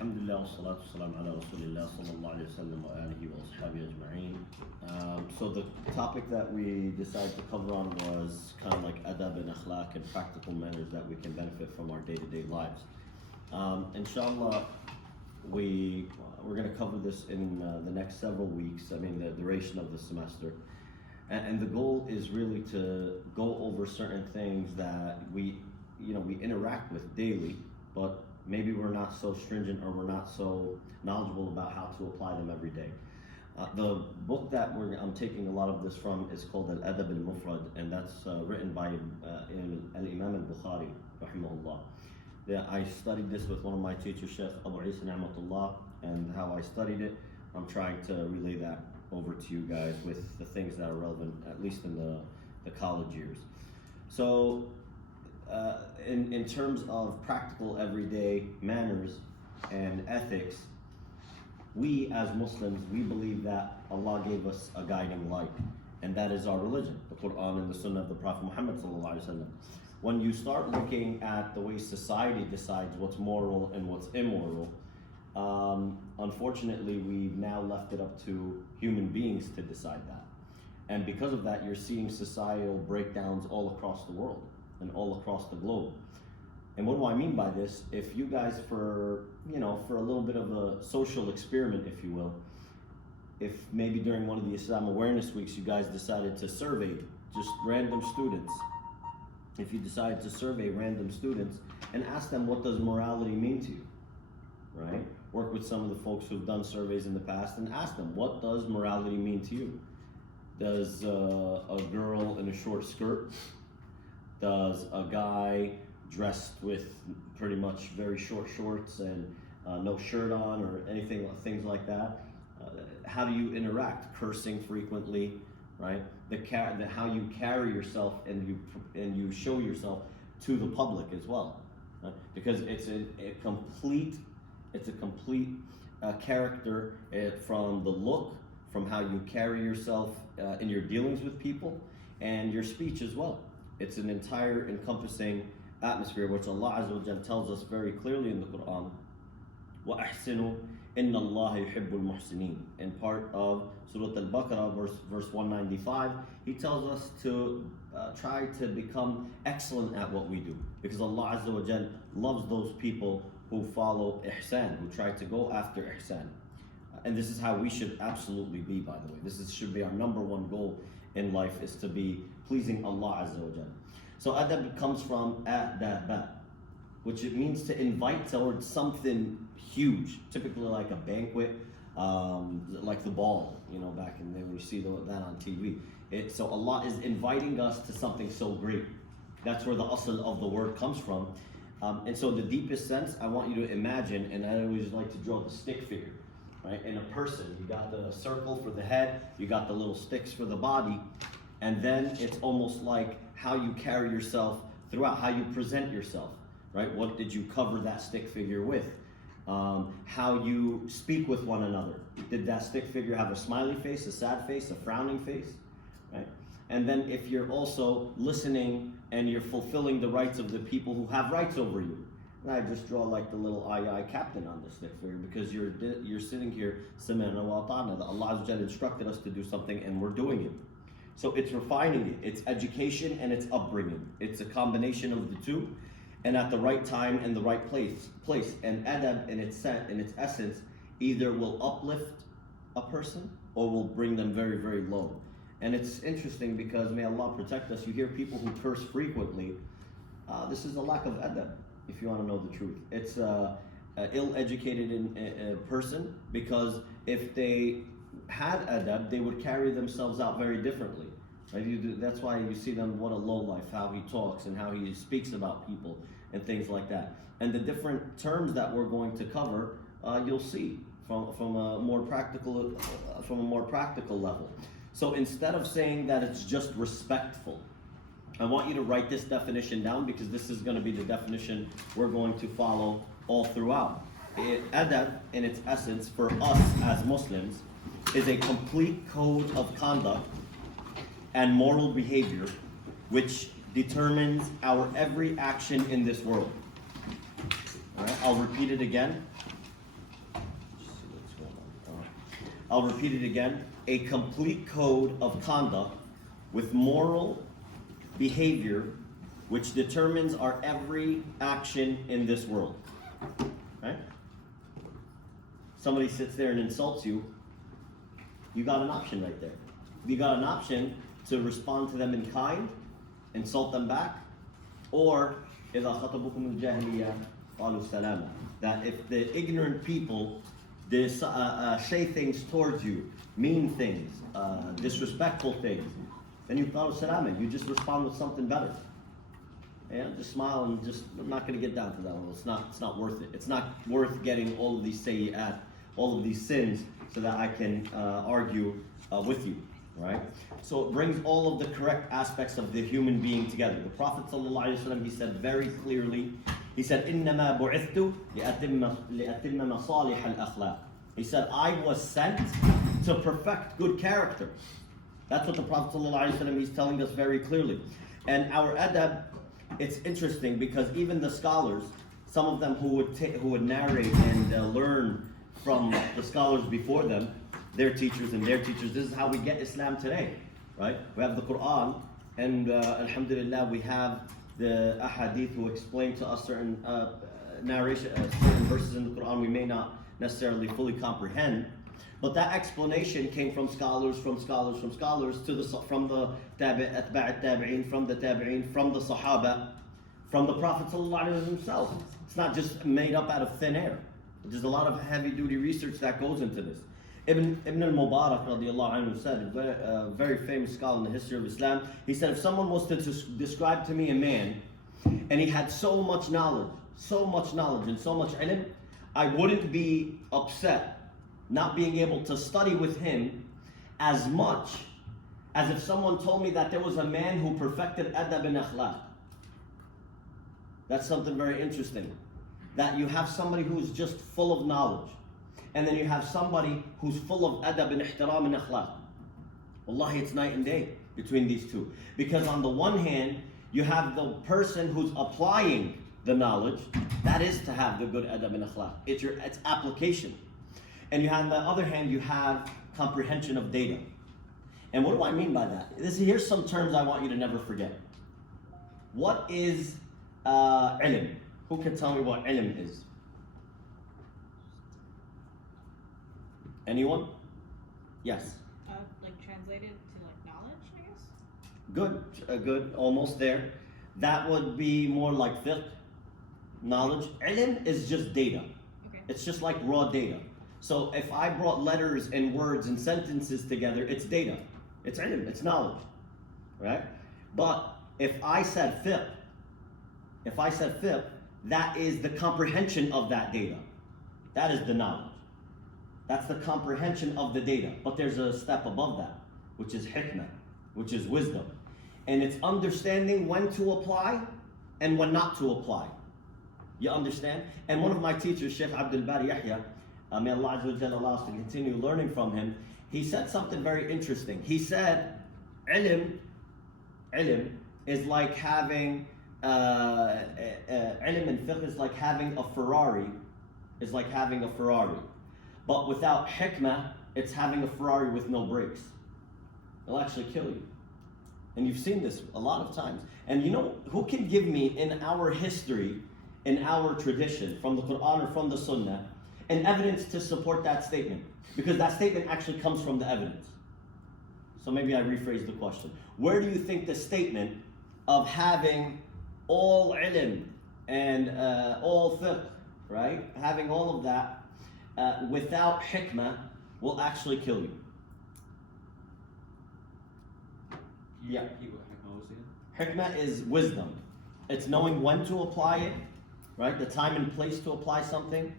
Alhamdulillah, wassalatu wassalam ala rasulillah sallallahu alayhi wa sallam wa alihi wa ashabihi ajma'een. So the topic that we decided to cover on was kind of like adab and akhlaq and practical manners that we can benefit from our day-to-day lives. Inshallah, we're going to cover this in the next several weeks, the duration of the semester. And the goal is really to go over certain things that we interact with daily, but maybe we're not so stringent or we're not so knowledgeable about how to apply them every day. The book that I'm taking a lot of this from is called Al-Adab al-Mufrad, and that's written by Al-Imam al-Bukhari, rahimahullah. I studied this with one of my teachers, Sheikh Abu Isa Ni'matullah, and how I studied it, I'm trying to relay that over to you guys with the things that are relevant, at least in the college years. So, in terms of practical everyday manners and ethics, we as Muslims, we believe that Allah gave us a guiding light, and that is our religion, the Quran and the Sunnah of the Prophet Muhammad sallallahu alaihi wasallam. When you start looking at the way society decides what's moral and what's immoral, unfortunately, we've now left it up to human beings to decide that. And because of that, you're seeing societal breakdowns all across the world and all across the globe. And what do I mean by this? If you guys, for a little bit of a social experiment, if you will, if maybe during one of the Islam Awareness Weeks, you guys decided to survey just random students, if you decided to survey random students and ask them, what does morality mean to you, right? Work with some of the folks who've done surveys in the past and ask them, what does morality mean to you? Does a girl in a short skirt? Does a guy dressed with pretty much very short shorts and no shirt on or things like that? How do you interact? Cursing frequently, right? How you carry yourself and you show yourself to the public as well, right? Because it's a complete character from the look, from how you carry yourself in your dealings with people, and your speech as well. It's an entire encompassing atmosphere, which Allah Azza wa Jal tells us very clearly in the Quran. وَأَحْسِنُوا إِنَّ اللَّهَ يُحِبُّ الْمُحْسِنِينَ. In part of Surah Al-Baqarah, verse 195, He tells us to try to become excellent at what we do, because Allah Azza wa Jal loves those people who follow ihsan, who try to go after ihsan. And this is how we should absolutely be, by the way. Should be our number one goal in life, is to be pleasing Allah Azza wa Jal. So adab comes from adab, which it means to invite towards something huge, typically like a banquet, like the ball, back in there when you see that on TV. So Allah is inviting us to something so great. That's where the asl of the word comes from. And so the deepest sense, I want you to imagine, and I always like to draw the stick figure, right? In a person, you got the circle for the head, you got the little sticks for the body, and then it's almost like how you carry yourself throughout, how you present yourself, right? What did you cover that stick figure with? How you speak with one another. Did that stick figure have a smiley face, a sad face, a frowning face, right? And then if you're also listening and you're fulfilling the rights of the people who have rights over you. And I just draw like the little aye captain on the stick figure, because you're sitting here, sami'na wa ata'na, that Allah instructed us to do something and we're doing it. So it's refining it, it's education and it's upbringing. It's a combination of the two, and at the right time and the right place. And adab in its essence either will uplift a person or will bring them very, very low. And it's interesting because, may Allah protect us, you hear people who curse frequently. This is a lack of adab, if you want to know the truth. It's an ill-educated person, because if they had adab, they would carry themselves out very differently. Right? That's why you see them, what a lowlife, how he talks and how he speaks about people and things like that. And the different terms that we're going to cover, you'll see from a more practical level. So instead of saying that it's just respectful, I want you to write this definition down, because this is going to be the definition we're going to follow all throughout. Adab, in its essence, for us as Muslims, is a complete code of conduct and moral behavior which determines our every action in this world. All right, I'll repeat it again. I'll repeat it again. A complete code of conduct with moral behavior which determines our every action in this world. Right? Somebody sits there and insults you, you got an option right there. You got an option to respond to them in kind, insult them back, or إِذَا خَطَبُكُمُ الْجَاهِلِيَّةِ قَالُوا سَلَامًا. That if the ignorant people say things towards you, mean things, disrespectful things, then you قَالُوا سَلَامًا. You just respond with something better. And just smile and just, I'm not going to get down to that level. It's not worth it. It's not worth getting all of these sayyi'at, all of these sins, so that I can argue with you, right? So it brings all of the correct aspects of the human being together. The Prophet ﷺ, he said very clearly, he said, إِنَّمَا بُعِثْتُ لِأَتِمَّ مَصَالِحَ الْأَخْلَاقِ. He said, I was sent to perfect good character. That's what the Prophet ﷺ, he's telling us very clearly. And our adab, it's interesting because even the scholars, some of them who would narrate and learn from the scholars before them, their teachers and their teachers, this is how we get Islam today, right? We have the Quran, and alhamdulillah, we have the ahadith who explain to us certain certain verses in the Quran we may not necessarily fully comprehend. But that explanation came from scholars, to the from the atba' tabi'in, from the tabi'in, from the Sahaba, from the Prophet ﷺ himself. It's not just made up out of thin air. There's a lot of heavy-duty research that goes into this. Ibn al-Mubarak radiallahu anhu said, a very famous scholar in the history of Islam, he said, if someone was to describe to me a man, and he had so much knowledge and so much ilm, I wouldn't be upset not being able to study with him as much as if someone told me that there was a man who perfected adab and akhlaq. That's something very interesting. That you have somebody who's just full of knowledge, and then you have somebody who's full of adab and ihtiram and akhlaq. Wallahi, it's night and day between these two. Because on the one hand, you have the person who's applying the knowledge, that is to have the good adab and akhlaq. It's application. And you have, on the other hand, you have comprehension of data. And what do I mean by that? Here's some terms I want you to never forget. What is ilm? Who can tell me what ilm is? Anyone? Yes. Like translated to like knowledge, I guess? Good, almost there. That would be more like fiqh, knowledge. Ilm is just data. Okay. It's just like raw data. So if I brought letters and words and sentences together, it's data. It's ilm, it's knowledge, right? But if I said fiqh, that is the comprehension of that data. That is the knowledge. That's the comprehension of the data. But there's a step above that, which is hikmah, which is wisdom. And it's understanding when to apply and when not to apply. You understand? And one of my teachers, Sheikh Abdul Bari Yahya, may Allah Azza wa Jalla allow us to continue learning from him, he said something very interesting. He said, ilm is like having, ilm and fiqh is like having a Ferrari, But without hikmah, it's having a Ferrari with no brakes. It'll actually kill you. And you've seen this a lot of times. And you know, who can give me in our history, in our tradition, from the Quran or from the Sunnah, an evidence to support that statement? Because that statement actually comes from the evidence. So maybe I rephrase the question. Where do you think the statement of having all ilm and all fiqh, right? Having all of that without hikmah will actually kill you? Yeah. Hikmah is wisdom. It's knowing when to apply it, right? The time and place to apply something.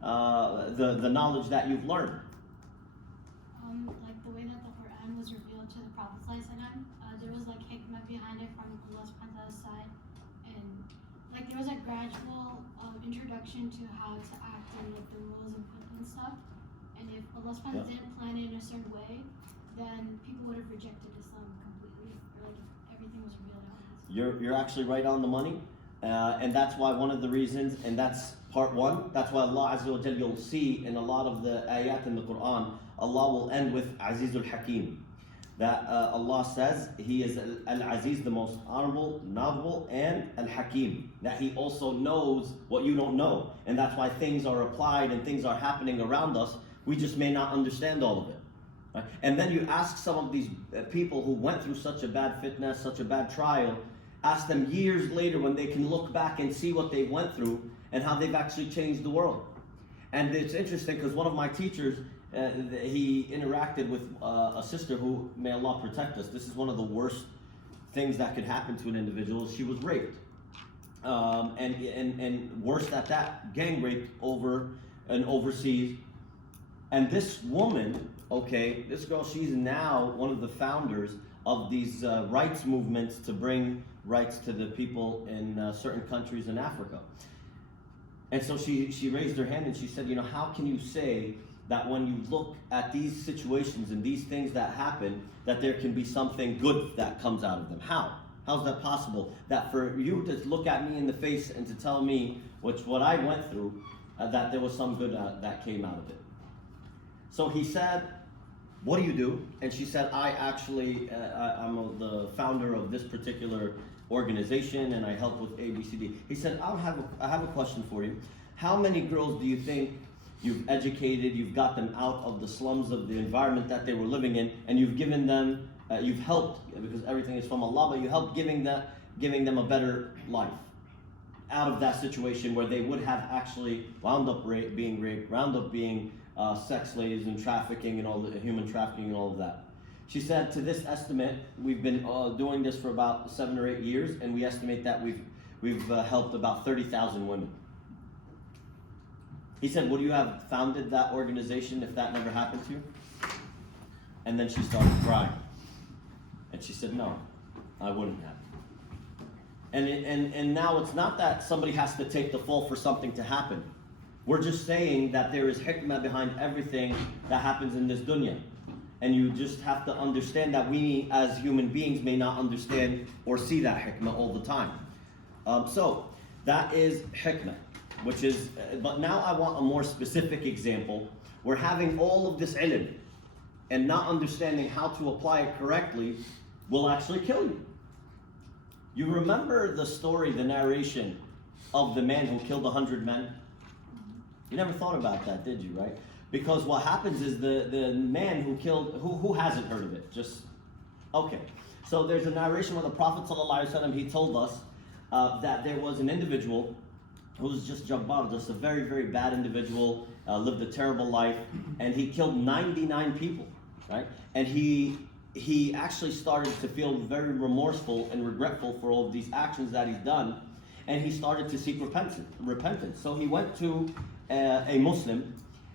The knowledge that you've learned. Like the way that the Quran was revealed to the Prophet ﷺ, there was like hikmah behind it from Allah subhanahu wa ta'ala's side, and like there was a gradual introduction to how to act and like the rules and stuff. And if Allah subhanahu wa ta'ala didn't plan it in a certain way, then people would have rejected Islam completely, or like if everything was revealed out. You're actually right on the money, and that's why one of the reasons, and that's part 1. That's why Allah Azza wa Jal, you'll see in a lot of the ayat in the Quran, Allah will end with Azizul Hakim. That Allah says He is Al-Aziz, the most honorable, knowledgeable, and Al-Hakim. That He also knows what you don't know. And that's why things are applied and things are happening around us. We just may not understand all of it. Right? And then you ask some of these people who went through such a bad fitna, such a bad trial, ask them years later when they can look back and see what they went through and how they've actually changed the world. And it's interesting because one of my teachers, he interacted with a sister who, may Allah protect us, this is one of the worst things that could happen to an individual. She was raped. And worse at that, gang raped over and overseas. And this woman, okay, this girl, she's now one of the founders of these rights movements to bring rights to the people in certain countries in Africa. And so she raised her hand and she said, you know, how can you say that when you look at these situations and these things that happen, that there can be something good that comes out of them? How? How's that possible? That for you to look at me in the face and to tell me what I went through, that there was some good that came out of it. So he said, what do you do? And she said, I actually, I'm the founder of this particular organization and I help with A, B, C, D. He said, I have a question for you. How many girls do you think you've educated, you've got them out of the slums of the environment that they were living in, and you've given them, you've helped, because everything is from Allah, but you helped giving them a better life out of that situation where they would have actually wound up being raped, wound up being sex slaves and trafficking and all the human trafficking and all of that. She said, to this estimate, we've been doing this for about 7 or 8 years, and we estimate that we've helped about 30,000 women. He said, would you have founded that organization if that never happened to you? And then she started crying. And she said, no, I wouldn't have. And now it's not that somebody has to take the fall for something to happen. We're just saying that there is hikmah behind everything that happens in this dunya. And you just have to understand that we as human beings may not understand or see that hikmah all the time. So that is hikmah, which is, but now I want a more specific example. We're having all of this ilm and not understanding how to apply it correctly will actually kill you. You remember the story, the narration of the man who killed 100 men? You never thought about that, did you, right? Because what happens is the man who killed, who hasn't heard of it? Just, okay. So there's a narration where the Prophet ﷺ, he told us that there was an individual who was just jabbar, just a very, very bad individual, lived a terrible life, and he killed 99 people, right? And he actually started to feel very remorseful and regretful for all of these actions that he's done, and he started to seek repentance. So he went to a Muslim,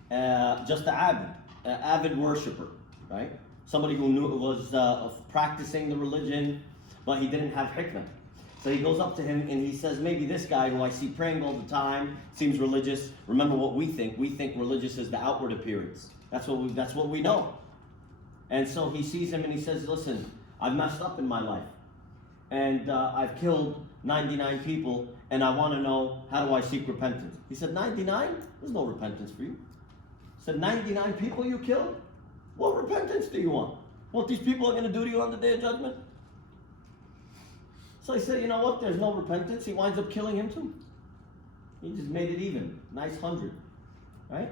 just an avid worshiper, right? Somebody who was practicing the religion, but he didn't have hikmah. So he goes up to him and he says, maybe this guy who I see praying all the time, seems religious. Remember what we think. We think religious is the outward appearance. That's what we know. And so he sees him and he says, listen, I've messed up in my life. And I've killed 99 people and I want to know, how do I seek repentance? He said, 99? There's no repentance for you. He said, 99 people you killed? What repentance do you want? What these people are going to do to you on the Day of Judgment? So he said, you know what, there's no repentance. He winds up killing him too. He just made it even. Nice 100. Right?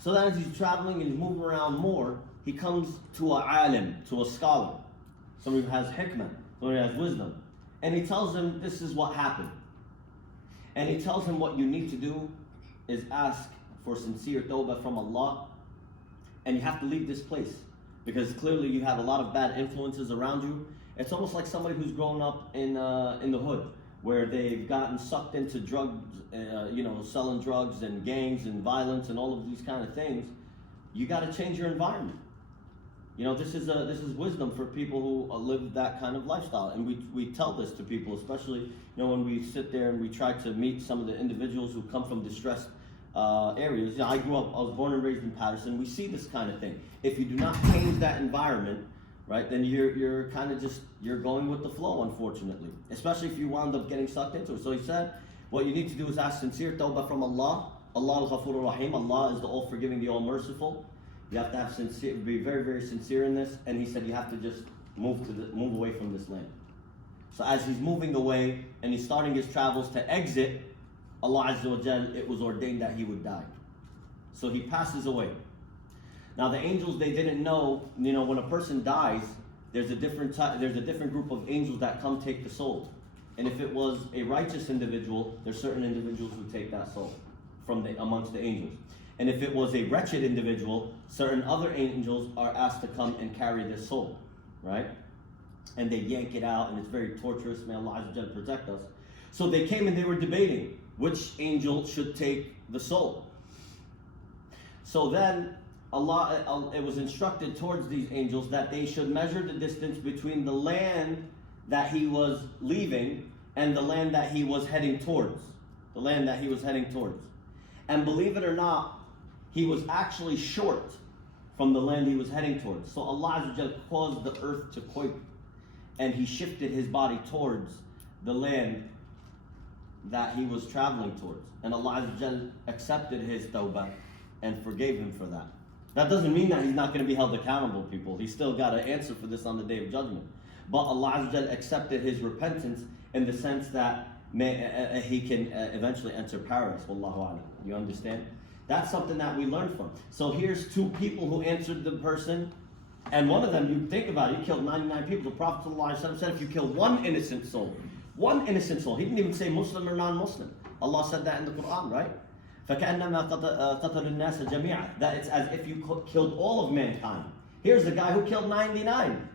So then as he's traveling and he's moving around more, he comes to a alim, to a scholar. Somebody who has hikmah, somebody who has wisdom. And he tells him this is what happened. And he tells him what you need to do is ask for sincere tawbah from Allah. And you have to leave this place. Because clearly you have a lot of bad influences around you. It's almost like somebody who's grown up in the hood, where they've gotten sucked into drugs, selling drugs and gangs and violence and all of these kind of things. You got to change your environment. You know, this is wisdom for people who live that kind of lifestyle, and we tell this to people, especially when we sit there and we try to meet some of the individuals who come from distressed areas. I was born and raised in Patterson. We see this kind of thing. If you do not change that environment, right, then you're kind of just, you're going with the flow, unfortunately. Especially if you wound up getting sucked into it. So he said, What you need to do is ask sincere tawbah from Allah. Allah al-Ghafur rahim. Allah is the all-forgiving, the all-merciful. You have to have sincere, be very, very sincere in this. And he said you have to just move away from this land. So as he's moving away and he's starting his travels to exit, Allah Azza wa Jal, it was ordained that he would die. So he passes away. Now the angels, they didn't know, when a person dies, there's a different group of angels that come take the soul. And if it was a righteous individual, there's certain individuals who take that soul amongst the angels. And if it was a wretched individual, certain other angels are asked to come and carry this soul, right? And they yank it out, and it's very torturous. May Allah Azza wa Jal protect us. So they came and they were debating which angel should take the soul. So then it was instructed towards these angels that they should measure the distance between the land that he was leaving and the land that he was heading towards. The land that he was heading towards. And believe it or not, he was actually short from the land he was heading towards. So Allah Azza wa Jal caused the earth to quake, and he shifted his body towards the land that he was traveling towards. And Allah Azza wa Jal accepted his tawbah and forgave him for that. That doesn't mean that he's not going to be held accountable, people. He's still got to answer for this on the Day of Judgment. But Allah Azza wa Jal accepted his repentance in the sense that he can eventually enter paradise. Wallahu a'lam. You understand? That's something that we learn from. So here's two people who answered the person, and one of them, you think about it, he killed 99 people. The Prophet ﷺ said if you kill one innocent soul, he didn't even say Muslim or non-Muslim. Allah said that in the Quran, right? فَكَأَنَّمَا قَتَلُ النَّاسَ جَمِيعًا. That it's as if you killed all of mankind. Here's the guy who killed 99.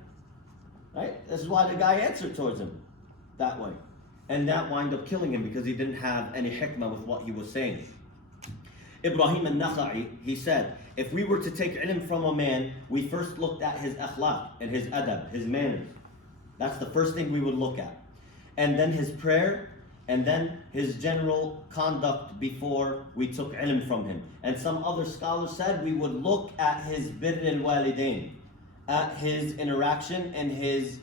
Right? This is why the guy answered towards him that way. And that wound up killing him because he didn't have any hikmah with what he was saying. Ibrahim al-Nakha'i, he said, if we were to take ilm from a man, we first looked at his akhlaq and his adab, his manners. That's the first thing we would look at. And then his prayer, and then his general conduct before we took ilm from him. And some other scholars said we would look at his birr al-walidain, at his interaction and his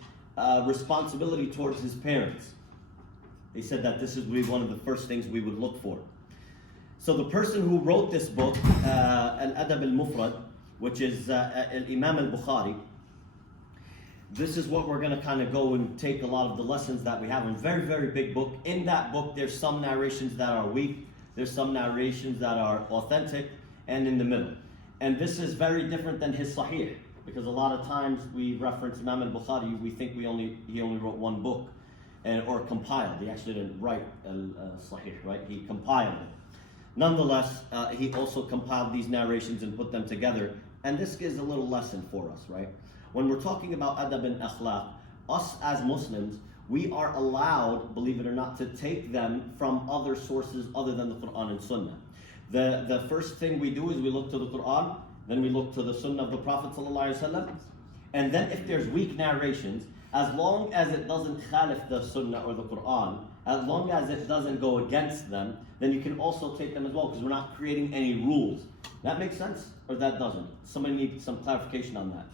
responsibility towards his parents. They said that this is one of the first things we would look for. So the person who wrote this book, Al-Adab al-Mufrad, which is Imam al-Bukhari, this is what we're going to kind of go and take a lot of the lessons that we have. A very, very big book. In that book, there's some narrations that are weak, there's some narrations that are authentic, and in the middle. And this is very different than his Sahih, because a lot of times we reference Imam al-Bukhari, we think he only wrote one book, or compiled. He actually didn't write Sahih, right? He compiled it. Nonetheless, he also compiled these narrations and put them together. And this gives a little lesson for us, right? When we're talking about adab and akhlaq, us as Muslims, we are allowed, believe it or not, to take them from other sources other than the Quran and Sunnah. The first thing we do is we look to the Quran, then we look to the Sunnah of the Prophet ﷺ, and then if there's weak narrations, as long as it doesn't khalif the Sunnah or the Quran, as long as it doesn't go against them, then you can also take them as well, because we're not creating any rules. That makes sense? Or that doesn't? Somebody needs some clarification on that.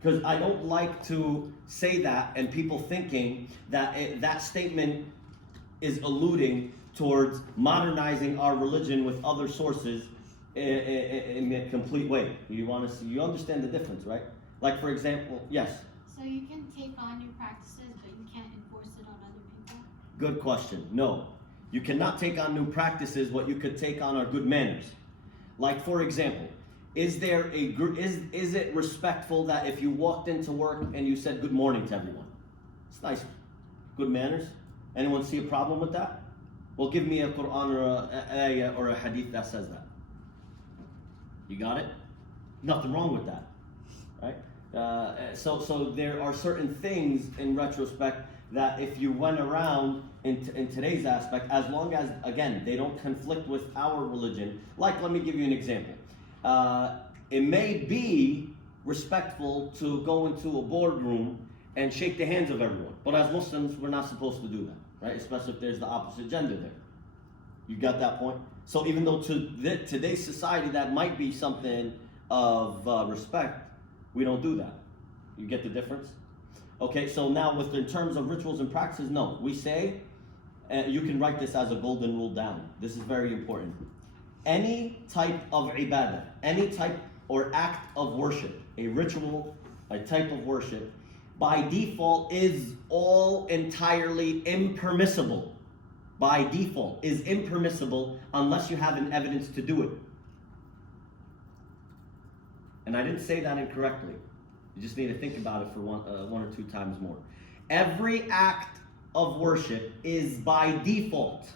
Because I don't like to say that and people thinking that that statement is alluding towards modernizing our religion with other sources in a complete way. You understand the difference, right? Like, for example, yes? So you can take on new practices, but you can't enforce it on other people? Good question. No. You cannot take on new practices. What you could take on are good manners. Like, for example, is it respectful that if you walked into work and you said good morning to everyone? It's nice. Good manners. Anyone see a problem with that? Well, give me a Quran or a ayah or a hadith that says that. You got it? Nothing wrong with that, right? So there are certain things in retrospect that if you went around in today's aspect, as long as, again, they don't conflict with our religion. Like, let me give you an example. It may be respectful to go into a boardroom and shake the hands of everyone, but as Muslims, we're not supposed to do that, right? Especially if there's the opposite gender there. You got that point? So even though to today's society that might be something of respect, we don't do that. You get the difference? Okay, so now in terms of rituals and practices, no. We say, and you can write this as a golden rule down. This is very important. Any type of ibadah, any type or act of worship, a ritual, a type of worship, by default is all entirely impermissible. By default is impermissible unless you have an evidence to do it. And I didn't say that incorrectly. You just need to think about it for one or two times more. Every act of worship is by default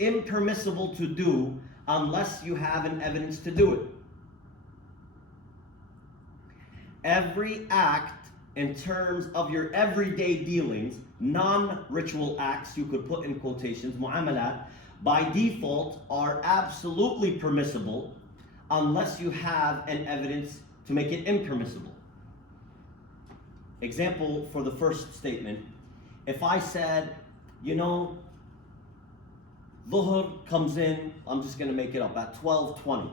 impermissible to do unless you have an evidence to do it. Every act in terms of your everyday dealings, non-ritual acts, you could put in quotations, mu'amalat, by default are absolutely permissible unless you have an evidence to make it impermissible. Example for the first statement, if I said, you know, Dhuhr comes in, I'm just going to make it up, at 12:20.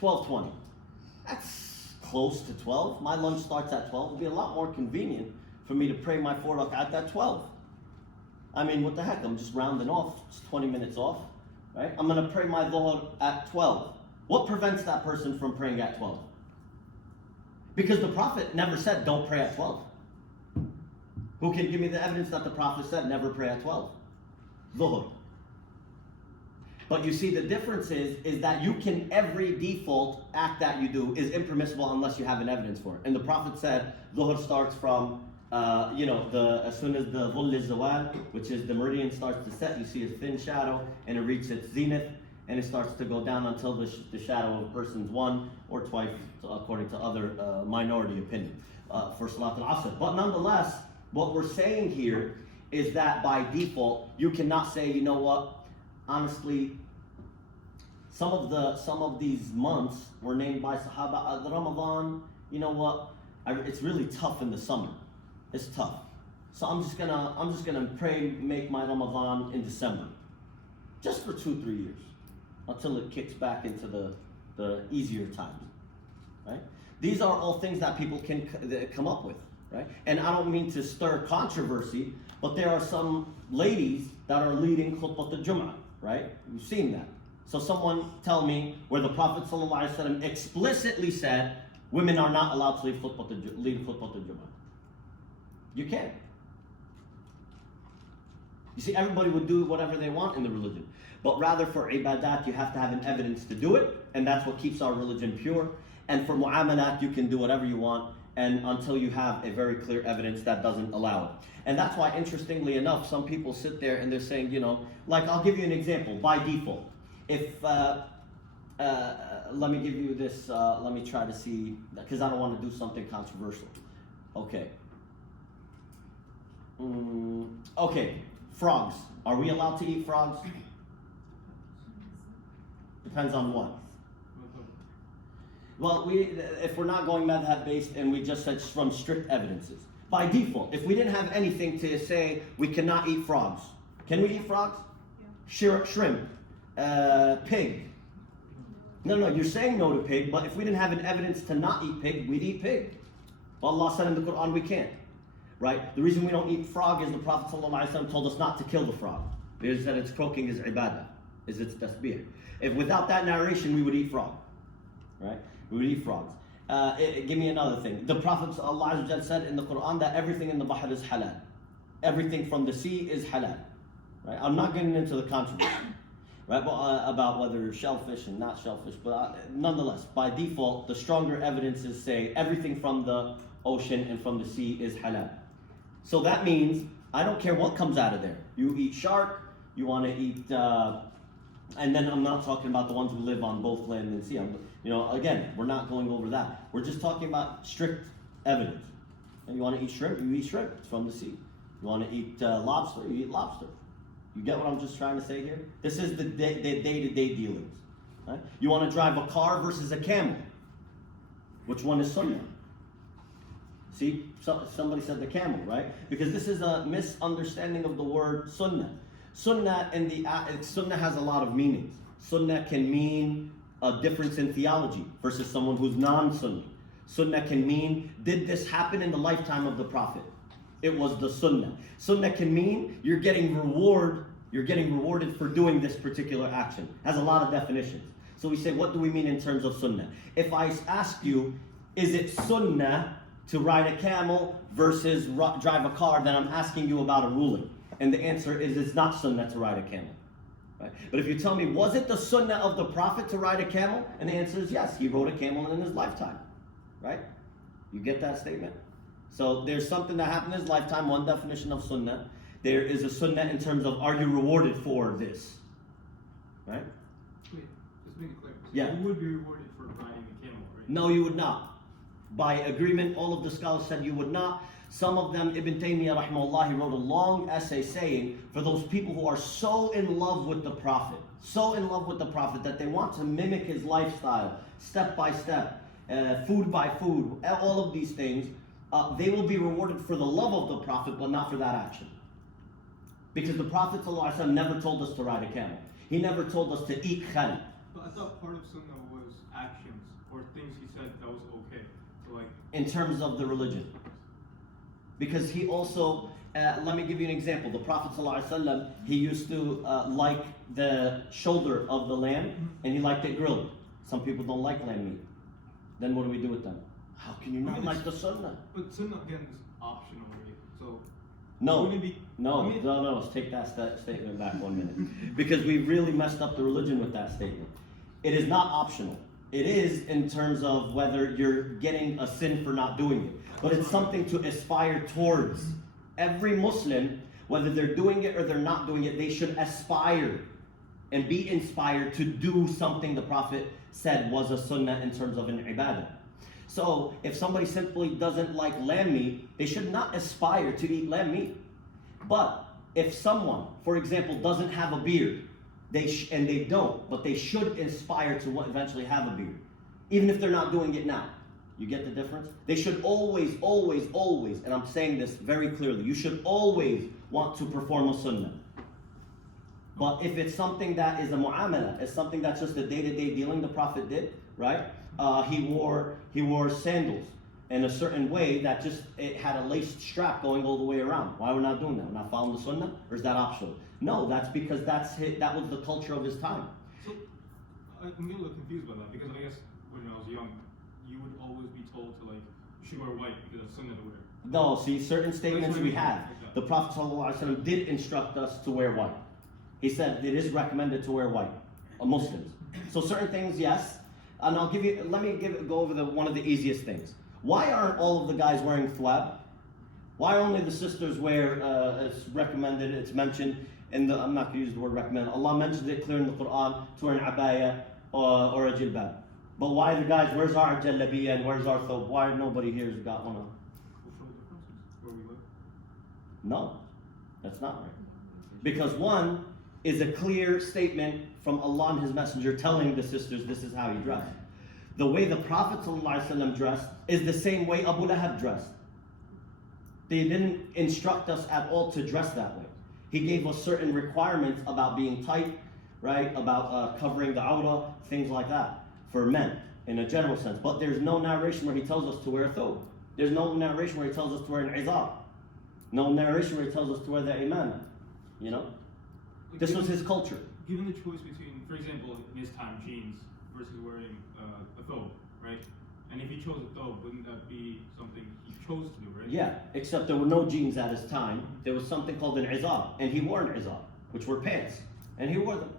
12:20. That's close to 12. My lunch starts at 12. It'd be a lot more convenient for me to pray my 4 rak'at at 12. I mean, what the heck? I'm just rounding off. It's 20 minutes off, right? I'm going to pray my Dhuhr at 12. What prevents that person from praying at 12? Because the Prophet never said, don't pray at 12. Who can give me the evidence that the Prophet said, never pray at 12? Dhuhr. But you see, the difference is that you can, every default act that you do is impermissible unless you have an evidence for it. And the Prophet said, Dhuhr starts from, as soon as the Dhull al-Zawal, which is the meridian starts to set, you see a thin shadow, and it reaches its zenith, and it starts to go down until the shadow of a person's one or twice, according to other minority opinion, for Salat al-Asr. But nonetheless, what we're saying here is that by default, you cannot say, you know what, honestly, some of these months were named by Sahaba. Ramadan, you know what, it's really tough in the summer. It's tough. So I'm just gonna pray, make my Ramadan in December. Just for 2-3 years. Until it kicks back into the easier times, right? These are all things that people can come up with, right? And I don't mean to stir controversy, but there are some ladies that are leading khutbah al-Jum'ah, right? You've seen that. So someone tell me where the Prophet ﷺ explicitly said women are not allowed to lead khutbah al-Jum'ah. You can't. You see, everybody would do whatever they want in the religion. But rather for ibadat, you have to have an evidence to do it, and that's what keeps our religion pure. And for mu'amalat, you can do whatever you want, and until you have a very clear evidence that doesn't allow it. And that's why, interestingly enough, some people sit there and they're saying, you know, like I'll give you an example, by default. If, let me give you this, let me try to see, because I don't want to do something controversial. Okay. Okay, frogs. Are we allowed to eat frogs? Depends on what. Well, if we're not going madhab based and we just said from strict evidences. By default, if we didn't have anything to say we cannot eat frogs. Can we eat frogs? Yeah. Shrimp, pig. No, you're saying no to pig, but if we didn't have an evidence to not eat pig, we'd eat pig. Well, Allah said in the Quran we can't. Right? The reason we don't eat frog is the Prophet ﷺ told us not to kill the frog. Because that its croaking is ibadah, is its tasbih. If without that narration, we would eat frog. Right? We would eat frogs. Give me another thing. The Prophet ﷺ said in the Quran that everything in the bahr is halal. Everything from the sea is halal. Right? I'm not getting into the controversy, right? About whether shellfish and not shellfish, but nonetheless, by default, the stronger evidences say everything from the ocean and from the sea is halal. So that means I don't care what comes out of there. You eat shark, you want to eat, and then I'm not talking about the ones who live on both land and sea. Again, we're not going over that. We're just talking about strict evidence. And you want to eat shrimp, you eat shrimp. It's from the sea. You want to eat lobster, you eat lobster. You get what I'm just trying to say here? This is the day-to-day dealings. Right? You want to drive a car versus a camel. Which one is sunnah? See, somebody said the camel, right? Because this is a misunderstanding of the word sunnah. Sunnah has a lot of meanings. Sunnah can mean a difference in theology versus someone who's non-Sunni. Sunnah can mean, did this happen in the lifetime of the Prophet? It was the Sunnah. Sunnah can mean you're getting reward You're getting rewarded for doing this particular action. Has a lot of definitions. So we say, what do we mean in terms of sunnah? If I ask you, is it sunnah to ride a camel versus drive a car, then I'm asking you about a ruling. And the answer is it's not sunnah to ride a camel. Right? But if you tell me, was it the sunnah of the Prophet to ride a camel? And the answer is yes, he rode a camel in his lifetime. Right? You get that statement? So there's something that happened in his lifetime, one definition of sunnah. There is a sunnah in terms of, are you rewarded for this? Right? Wait, just make it clear. So Yeah. you would be rewarded for riding a camel, right? No, you would not. By agreement, all of the scholars said you would not. Some of them, Ibn Taymiyyah rahimahullah, he wrote a long essay saying, for those people who are so in love with the Prophet, that they want to mimic his lifestyle, step by step, food by food, all of these things, they will be rewarded for the love of the Prophet, but not for that action. Because the Prophet ﷺ never told us to ride a camel. He never told us to eat khal. But I thought part of sunnah was actions or things he said that was okay. So like In terms of the religion. Because he also, let me give you an example. The Prophet ﷺ, he used to like the shoulder of the lamb, and he liked it grilled. Some people don't like lamb meat. Then what do we do with them? How can you not like the sunnah? but sunnah again is optional, right? So No, wouldn't it be, no, I mean- no, let's take that statement back 1 minute. Because we really messed up the religion with that statement. It is not optional. It is in terms of whether you're getting a sin for not doing it. But it's something to aspire towards. Every Muslim, whether they're doing it or they're not doing it, they should aspire and be inspired to do something the Prophet said was a sunnah in terms of an ibadah. So if somebody simply doesn't like lamb meat, they should not aspire to eat lamb meat. But if someone, for example, doesn't have a beard, and they don't, but they should aspire to eventually have a beard, even if they're not doing it now. You get the difference? They should always, and I'm saying this very clearly, you should always want to perform a sunnah. But if it's something that is a mu'amala, it's something that's just a day-to-day dealing the Prophet did, right? He wore sandals in a certain way that just, it had a laced strap going all the way around. Why we're not doing that? We're not following the sunnah? Or is that optional? No, that's because that was the culture of his time. So I'm getting a little confused by that because I guess when I was young, you would always be told to like you should wear white because it's sunnah to wear. No, see, certain statements we have. Like The Prophet ﷺ did instruct us to wear white. He said it is recommended to wear white, Muslims. So certain things, yes. And let me go over one of the easiest things. Why aren't all of the guys wearing thwab? Why only the sisters wear, it's recommended, it's mentioned, I'm not going to use the word recommend, Allah mentions it clear in the Quran, to wear an abaya or a jilbab. But why the guys, where's our jalabiya and where's our thobe? Why nobody here's got one on? Cultural differences where we live. No, that's not right. Because one is a clear statement from Allah and His Messenger telling the sisters this is how you dress. The way the Prophet ﷺ dressed is the same way Abu Lahab dressed. They didn't instruct us at all to dress that way. He gave us certain requirements about being tight, right? About covering the awrah, things like that, for men in a general sense. But there's no narration where he tells us to wear a thobe. There's no narration where he tells us to wear an izar. No narration where he tells us to wear the imamah. You know? Like, This was his culture. Given the choice between, for example, in his time, jeans versus wearing a thobe, right? And if he chose a thobe, wouldn't that be something he chose to do, right? Yeah, except there were no jeans at his time. There was something called an izar, and he wore an izar, which were pants, and he wore them.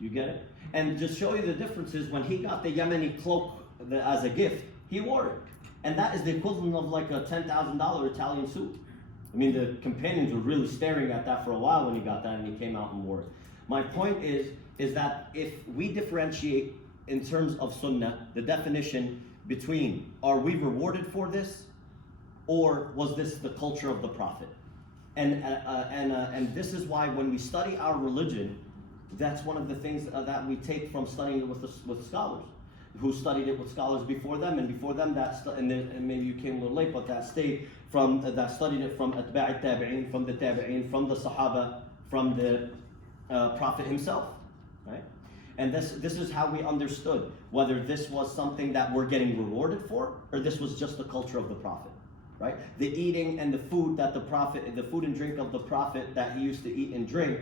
You get it? And just show you the differences, when he got the Yemeni cloak as a gift, he wore it. And that is the equivalent of like a $10,000 Italian suit. I mean, the companions were really staring at that for a while when he got that and he came out and wore it. My point is that if we differentiate in terms of sunnah, the definition between are we rewarded for this or was this the culture of the Prophet? And this is why when we study our religion, that's one of the things that we take from studying it with scholars who studied it with scholars before them, and before them and maybe you came a little late, but that studied it from atba'i tabi'in, from the tabi'in, from the sahaba, from the Prophet himself, right? And this is how we understood whether this was something that we're getting rewarded for, or this was just the culture of the Prophet, right? The eating and the food that the food and drink of the Prophet that he used to eat and drink,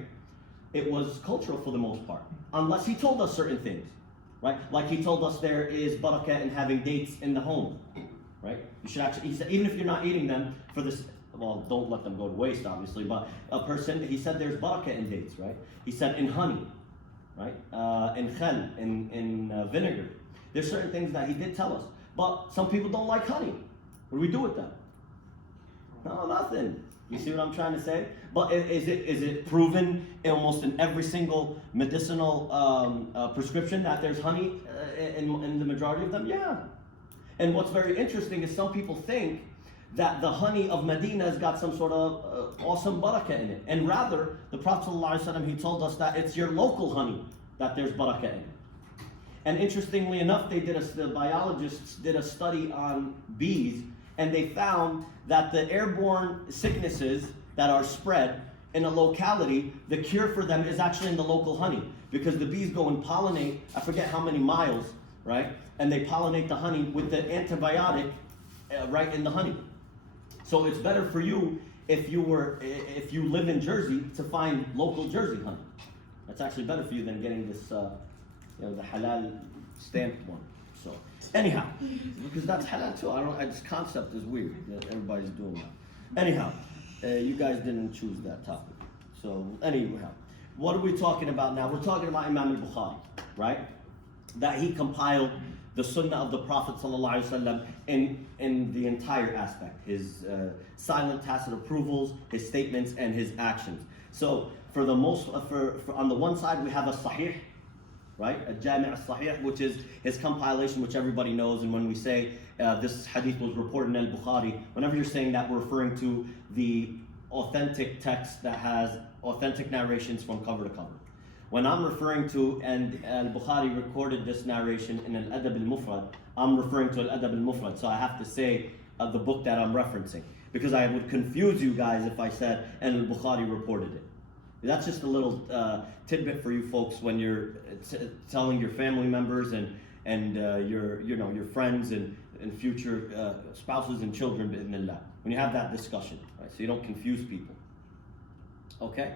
it was cultural for the most part, unless he told us certain things, right? Like he told us there is barakah in having dates in the home, right? You should actually, he said, even if you're not eating them for this, well, don't let them go to waste, obviously, but a person, he said there's barakah in dates, right? He said in honey, right? In khal, in vinegar. There's certain things that he did tell us, but some people don't like honey. What do we do with that? No, nothing. You see what I'm trying to say? But is it proven almost in every single medicinal prescription that there's honey in the majority of them? Yeah. And what's very interesting is some people think that the honey of Medina has got some sort of awesome barakah in it. And rather, the Prophet ﷺ, he told us that it's your local honey that there's barakah in it. And interestingly enough, the biologists did a study on bees, and they found that the airborne sicknesses that are spread in a locality, the cure for them is actually in the local honey. Because the bees go and pollinate, I forget how many miles, right? And they pollinate the honey with the antibiotic right in the honey. So it's better for you if you live in Jersey to find local Jersey honey. That's actually better for you than getting this, the halal stamped one. So anyhow, because that's halal too. This concept is weird that everybody's doing that. Anyhow, you guys didn't choose that topic. So anyhow, what are we talking about now? We're talking about Imam al-Bukhari, right? That he compiled the Sunnah of the Prophet ﷺ in the entire aspect, his silent, tacit approvals, his statements, and his actions. So for the most, on the one side we have a Sahih, right? A Jami' al-Sahih, which is his compilation, which everybody knows. And when we say this hadith was reported in al-Bukhari, whenever you're saying that, we're referring to the authentic text that has authentic narrations from cover to cover. When I'm referring to, and al-Bukhari recorded this narration in al-Adab al-Mufrad, I'm referring to al-Adab al-Mufrad, so I have to say the book that I'm referencing, because I would confuse you guys if I said, and al-Bukhari reported it. That's just a little tidbit for you folks when you're telling your family members and your friends and future spouses and children, bi'idhnillah, when you have that discussion, right? So you don't confuse people. Okay?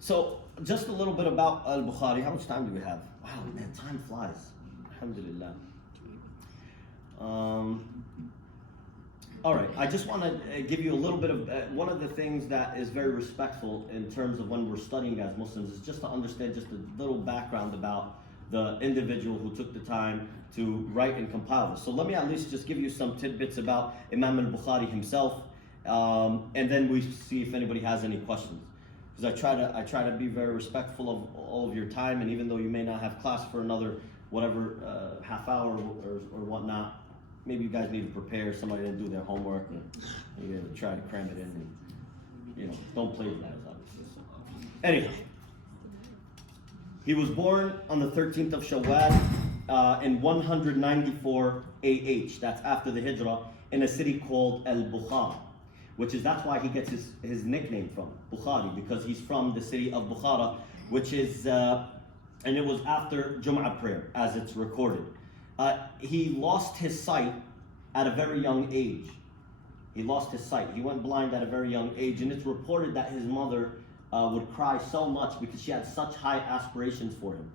So just a little bit about al-Bukhari. How much time do we have? Wow, man, time flies. Alhamdulillah. All right, I just want to give you a little bit of, one of the things that is very respectful in terms of when we're studying as Muslims is just to understand just a little background about the individual who took the time to write and compile this. So let me at least just give you some tidbits about Imam al-Bukhari himself, and then we see if anybody has any questions. Because I try to be very respectful of all of your time, and even though you may not have class for another whatever half hour or whatnot, maybe you guys need to prepare. Somebody didn't do their homework, and you gotta try to cram it in, and don't plagiarize, obviously. So. Anyhow, he was born on the 13th of Shawwal in 194 AH. That's after the Hijrah, in a city called Al-Bukhara, that's why he gets his nickname from Bukhari, because he's from the city of Bukhara, which is, and it was after Jum'ah prayer, as it's recorded. He lost his sight at a very young age. He lost his sight. He went blind at a very young age, and it's reported that his mother would cry so much because she had such high aspirations for him.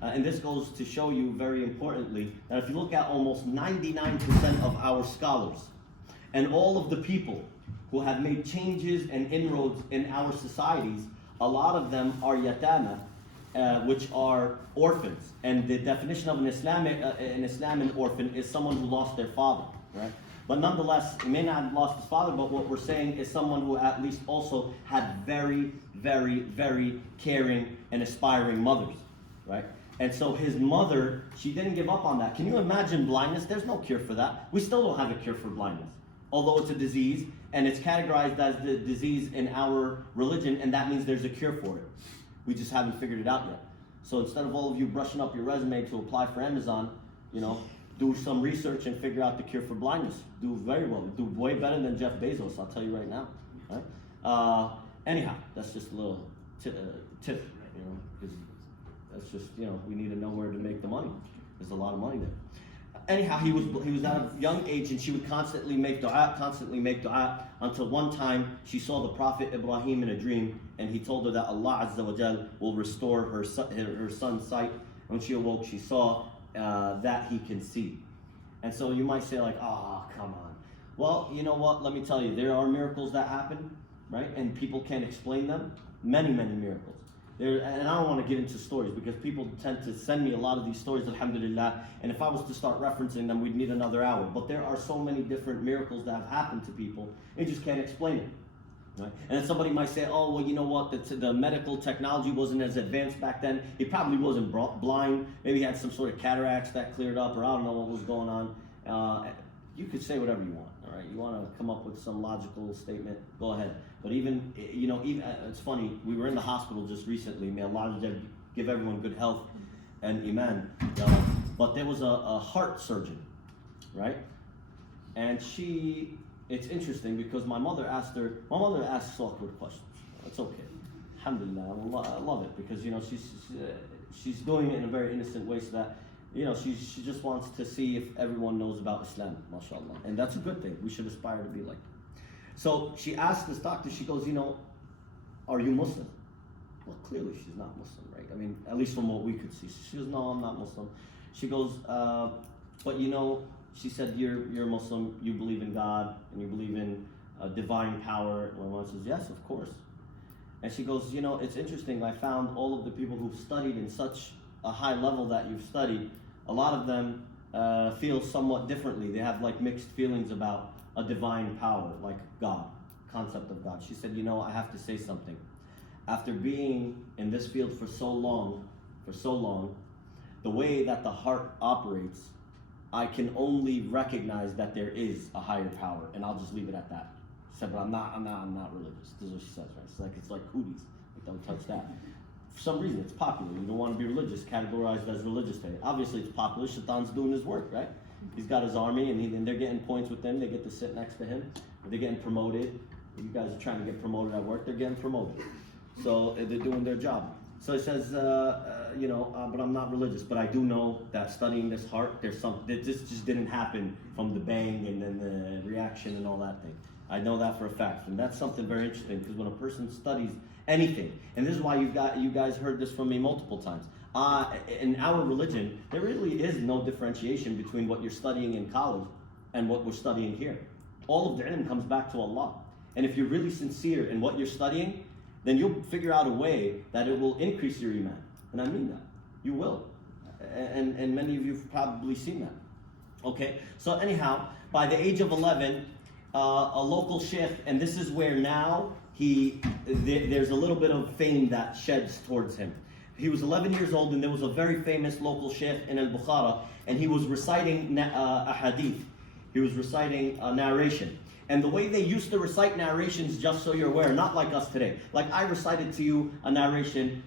And this goes to show you very importantly that if you look at almost 99% of our scholars and all of the people who have made changes and inroads in our societies, a lot of them are yatama, which are orphans. And the definition of an Islamic orphan is someone who lost their father, right? But nonetheless, he may not have lost his father, but what we're saying is someone who at least also had very, very, very caring and aspiring mothers, right? And so his mother, she didn't give up on that. Can you imagine blindness? There's no cure for that. We still don't have a cure for blindness, although it's a disease, and it's categorized as the disease in our religion, and that means there's a cure for it. We just haven't figured it out yet. So instead of all of you brushing up your resume to apply for Amazon, do some research and figure out the cure for blindness. Do very well. Do way better than Jeff Bezos, I'll tell you right now. Right? Anyhow, that's just a little tip, because that's just, we need to know where to make the money. There's a lot of money there. anyhow, he was at a young age, and she would constantly make dua, until one time she saw the Prophet Ibrahim in a dream, and he told her that Allah Azza wa Jal will restore her son's sight. When she awoke, she saw that he can see. And so you might say like, come on. Well, you know what? Let me tell you, there are miracles that happen, right? And people can't explain them. Many, many miracles. And I don't want to get into stories because people tend to send me a lot of these stories, alhamdulillah. And if I was to start referencing them, we'd need another hour. But there are so many different miracles that have happened to people, they just can't explain it. Right? And then somebody might say, oh, well, you know what? The medical technology wasn't as advanced back then. He probably wasn't blind. Maybe he had some sort of cataracts that cleared up, or I don't know what was going on. You could say whatever you want. All right, you want to come up with some logical statement, go ahead. But even it's funny, we were in the hospital just recently. May Allah give everyone good health and iman. But there was a heart surgeon, right? And it's interesting because my mother asks awkward questions. It's okay. Alhamdulillah, I love it because, she's doing it in a very innocent way so that, she just wants to see if everyone knows about Islam, mashallah. And that's a good thing. We should aspire to be like that. So she asked this doctor, she goes, are you Muslim? Well, clearly she's not Muslim, right? I mean, at least from what we could see. She goes, no, I'm not Muslim. She goes, but she said, you're Muslim, you believe in God, and you believe in divine power. And my mom says, yes, of course. And she goes, it's interesting, I found all of the people who've studied in such a high level that you've studied, a lot of them feel somewhat differently. They have like mixed feelings about a divine power, like God, concept of God. She said, I have to say something. After being in this field for so long, the way that the heart operates, I can only recognize that there is a higher power, and I'll just leave it at that. She said, but I'm not religious. This is what she says, right? It's like cooties. Like, don't touch that. For some reason, it's popular. You don't want to be religious, categorized as religious today. Obviously, it's popular. Shaitan's doing his work, right? He's got his army, and they're getting points with them. They get to sit next to him. They're getting promoted. You guys are trying to get promoted at work. They're getting promoted. So they're doing their job. So it says, but I'm not religious. But I do know that studying this heart, there's something that just didn't happen from the bang and then the reaction and all that thing. I know that for a fact. And that's something very interesting because when a person studies anything, and this is why you guys heard this from me multiple times. In our religion, there really is no differentiation between what you're studying in college and what we're studying here. All of the ilm comes back to Allah. And if you're really sincere in what you're studying, then you'll figure out a way that it will increase your iman. And I mean that. You will. And many of you have probably seen that. Okay? So anyhow, by the age of 11, a local sheikh, and this is where now there's a little bit of fame that sheds towards him. He was 11 years old, and there was a very famous local sheikh in Al-Bukhara, and he was reciting a hadith. He was reciting a narration. And the way they used to recite narrations, just so you're aware, not like us today. Like I recited to you a narration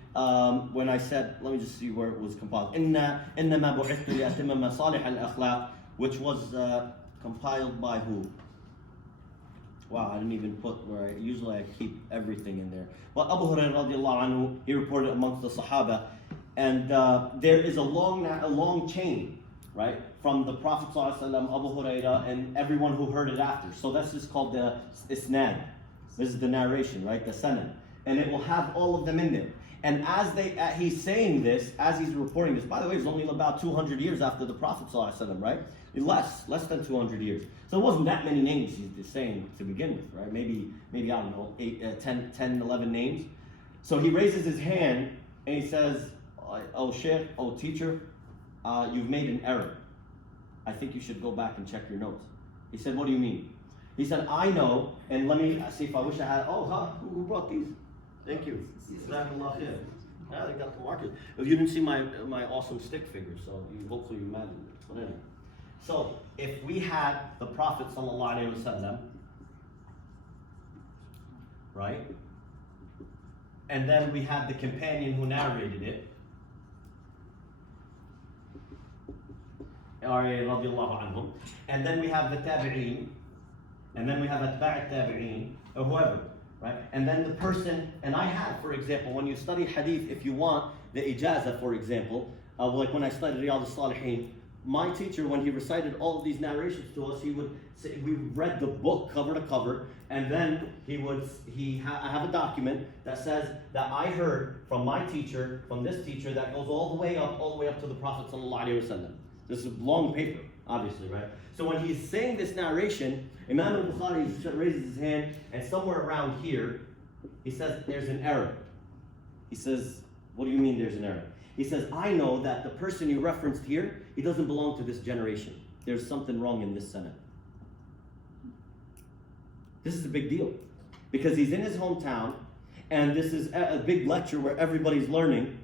when I said, let me just see where it was compiled. إِنَّمَا بُعِثْتُ لِأَتِمَّ مَصَالِحَ الْأَخْلَاقِ, which was compiled by who? Wow, I didn't even put where usually I keep everything in there. Well, Abu Hurairah radiallahu anhu, he reported amongst the Sahaba, and there is a long chain, right, from the Prophet ﷺ, Abu Hurairah, and everyone who heard it after. So this is called the isnad. This is the narration, right, the sanad, and it will have all of them in there. And as he's saying this, as he's reporting this, by the way, it's only about 200 years after the Prophet ﷺ, right? Less than 200 years. So it wasn't that many names he's saying to begin with, right? Maybe I don't know, 10, 11 names. So he raises his hand and he says, oh Sheikh, oh teacher, you've made an error. I think you should go back and check your notes. He said, what do you mean? He said, I know, and let me see if I wish I had, who brought these? Thank you. Jazakallah khair. Yeah, they got the markers. If you didn't see my awesome stick figure, so hopefully you imagined it. But anyway. So, if we had the Prophet sallallahu alaihi wasallam, right? And then we had the companion who narrated it, and then we have the tabi'een, and then we have atba' tabi'een, or whoever, right? And then the person, and I have, for example, when you study hadith, if you want the ijazah, for example, like when I studied Riyadh al-Salihin, my teacher, when he recited all of these narrations to us, he would say, we read the book cover to cover, and then I have a document that says that I heard from my teacher, from this teacher, that goes all the way up to the Prophet sallallahu alaihi wasallam. This is a long paper, obviously, right? So when he's saying this narration, Imam al-Bukhari raises his hand, and somewhere around here, he says, there's an error. He says, what do you mean there's an error? He says, I know that the person you referenced here, he doesn't belong to this generation. There's something wrong in this Senate. This is a big deal. Because he's in his hometown, and this is a big lecture where everybody's learning,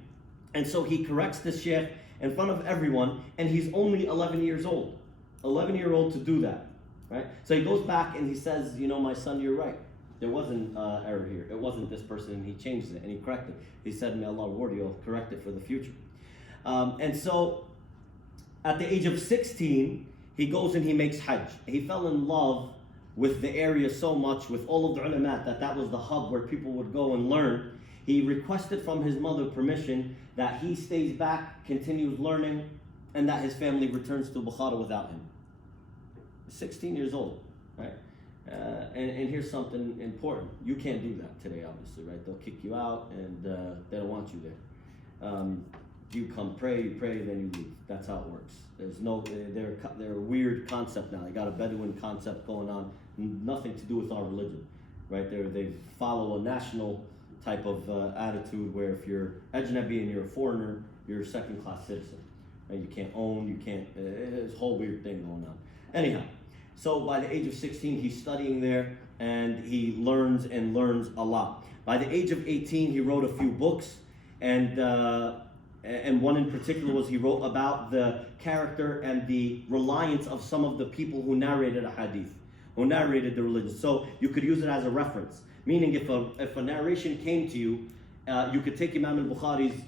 and so he corrects this sheikh in front of everyone, and he's only 11 years old. 11-year-old to do that, right? So he goes back and he says, my son, you're right. There was an error here. It wasn't this person, and he changed it, and he corrected it. He said, may Allah reward you, I'll correct it for the future. And so, at the age of 16, he goes and he makes Hajj. He fell in love with the area so much, with all of the ulama, that was the hub where people would go and learn. He requested from his mother permission that he stays back, continues learning, and that his family returns to Bukhara without him. 16 years old, right? And here's something important. You can't do that today, obviously, right? They'll kick you out, and they don't want you there. You come pray, then you leave. That's how it works. There's no, they're a weird concept now. They got a Bedouin concept going on, nothing to do with our religion, right? They follow a national type of attitude where if you're ajnabi and you're a foreigner, you're a second-class citizen. Right? You can't own, there's a whole weird thing going on. Anyhow, so by the age of 16, he's studying there, and he learns a lot. By the age of 18, he wrote a few books, and one in particular was he wrote about the character and the reliance of some of the people who narrated a hadith, who narrated the religion. So you could use it as a reference, meaning if a narration came to you, you could take Imam al-Bukhari's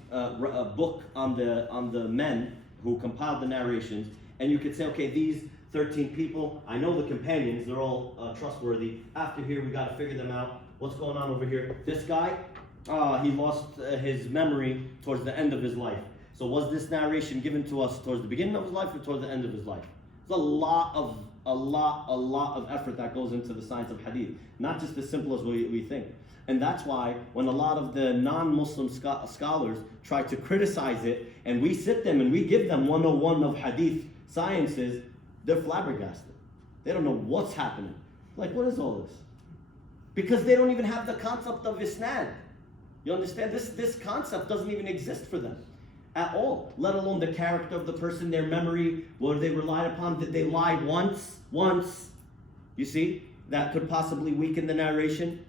book on the men who compiled the narrations, and you could say, okay, these 13 people, I know the companions, they're all trustworthy. After here, we got to figure them out. What's going on over here? This guy, he lost his memory towards the end of his life. So was this narration given to us towards the beginning of his life or towards the end of his life? There's a lot of effort that goes into the science of hadith. Not just as simple as we think. And that's why when a lot of the non-Muslim scholars try to criticize it, and we sit them and we give them 101 of hadith sciences, they're flabbergasted. They don't know what's happening. Like, what is all this? Because they don't even have the concept of isnad. You understand? This concept doesn't even exist for them at all, let alone the character of the person, their memory, what they relied upon. Did they lie once? You see? That could possibly weaken the narration.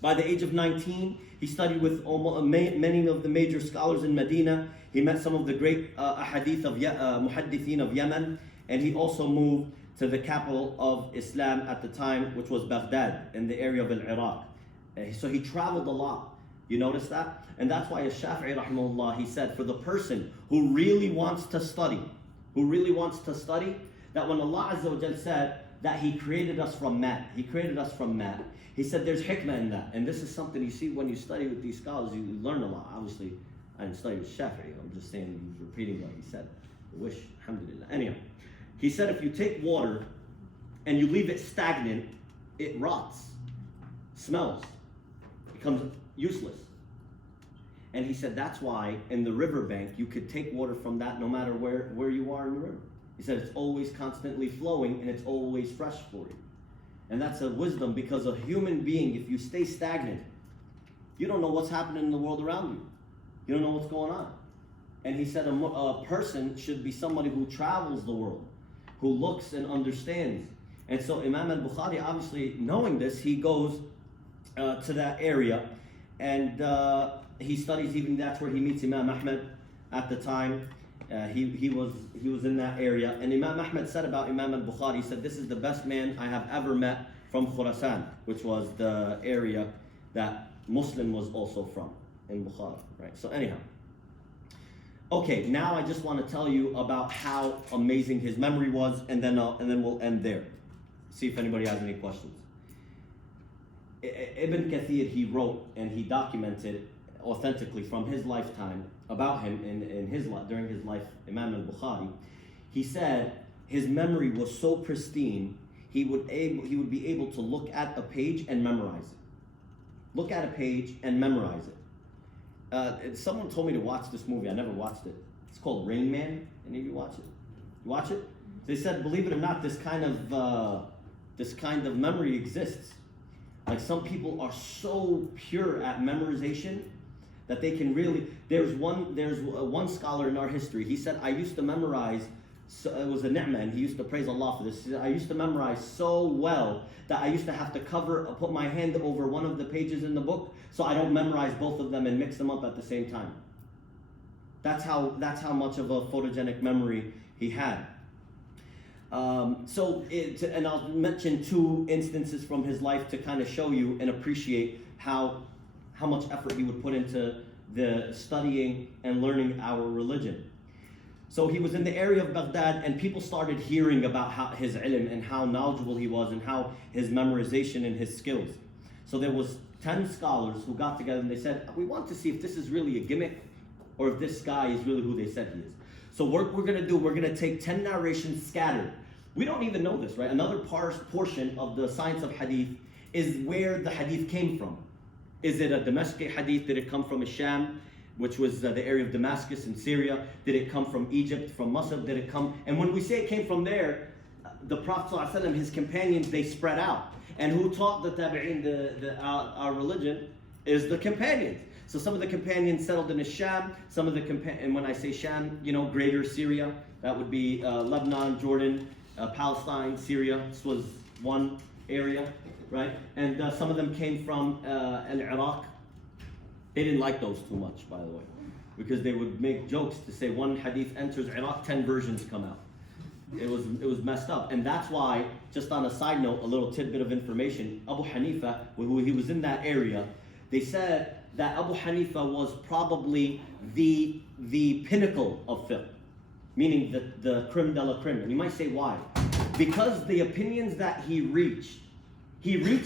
By the age of 19, he studied with many of the major scholars in Medina. He met some of the great ahadith of muhaddithin of Yemen, and he also moved to the capital of Islam at the time, which was Baghdad, in the area of Iraq. So he traveled a lot. You notice that? And that's why Shafi'i rahimahullah, he said, for the person who really wants to study, that when Allah Azza wa Jal said that He created us from mat, He said there's hikmah in that. And this is something you see when you study with these scholars, you learn a lot. Obviously, I didn't study with Shafi'i, I'm just saying he's repeating what he said. I wish, alhamdulillah. Anyhow, he said if you take water and you leave it stagnant, it rots, smells, becomes useless. And he said that's why in the riverbank you could take water from that no matter where you are in the river. He said it's always constantly flowing and it's always fresh for you. And that's a wisdom, because a human being, if you stay stagnant, you don't know what's happening in the world around you. You don't know what's going on. And he said a person should be somebody who travels the world, who looks and understands. And so Imam al-Bukhari, obviously knowing this, he goes to that area, and he studies. Even that's where he meets Imam Ahmed at the time. He was in that area, and Imam Ahmed said about Imam al-Bukhari, he said, this is the best man I have ever met from Khurasan, which was the area that Muslim was also from, in Bukhara, right? So anyhow, okay, now I just want to tell you about how amazing his memory was, and then we'll end there. See if anybody has any questions. Ibn Kathir, he wrote and he documented authentically from his lifetime about him in his life, during his life, Imam al-Bukhari. he said his memory was so pristine, he would be able to look at a page and memorize it. Look at a page and memorize it. Someone told me to watch this movie. I never watched it. It's called Rain Man. Any of you watch it? You watch it? They said, believe it or not, this kind of memory exists. Like some people are so pure at memorization that they can really. There's one scholar in our history. He said, I used to memorize. So it was a ni'mah, and he used to praise Allah for this. He said, I used to memorize so well that I used to have to put my hand over one of the pages in the book so I don't memorize both of them and mix them up at the same time. That's how much of a photogenic memory he had. And I'll mention 2 instances from his life to kind of show you and appreciate how much effort he would put into the studying and learning our religion. So he was in the area of Baghdad, and people started hearing about his ilm and how knowledgeable he was and how his memorization and his skills. So there was 10 scholars who got together and they said, we want to see if this is really a gimmick or if this guy is really who they said he is. So what we're going to take 10 narrations scattered. We don't even know this, right? Another portion of the science of hadith is where the hadith came from. Is it a Damascus hadith? Did it come from Sham, which was the area of Damascus in Syria? Did it come from Egypt, from Musab? Did it come? And when we say it came from there, the Prophet ﷺ, his companions, they spread out. And who taught the tabi'in, our religion, is the companions. So some of the companions settled in Sham, and when I say Sham, greater Syria, that would be Lebanon, Jordan, Palestine, Syria. This was one area, right? And some of them came from Iraq. They didn't like those too much, by the way, because they would make jokes to say one hadith enters Iraq, 10 versions come out. It was messed up. And that's why, just on a side note, a little tidbit of information, Abu Hanifa, when he was in that area, they said that Abu Hanifa was probably the pinnacle of fiqh, meaning the creme de la creme. And you might say, why? Because the opinions that he reached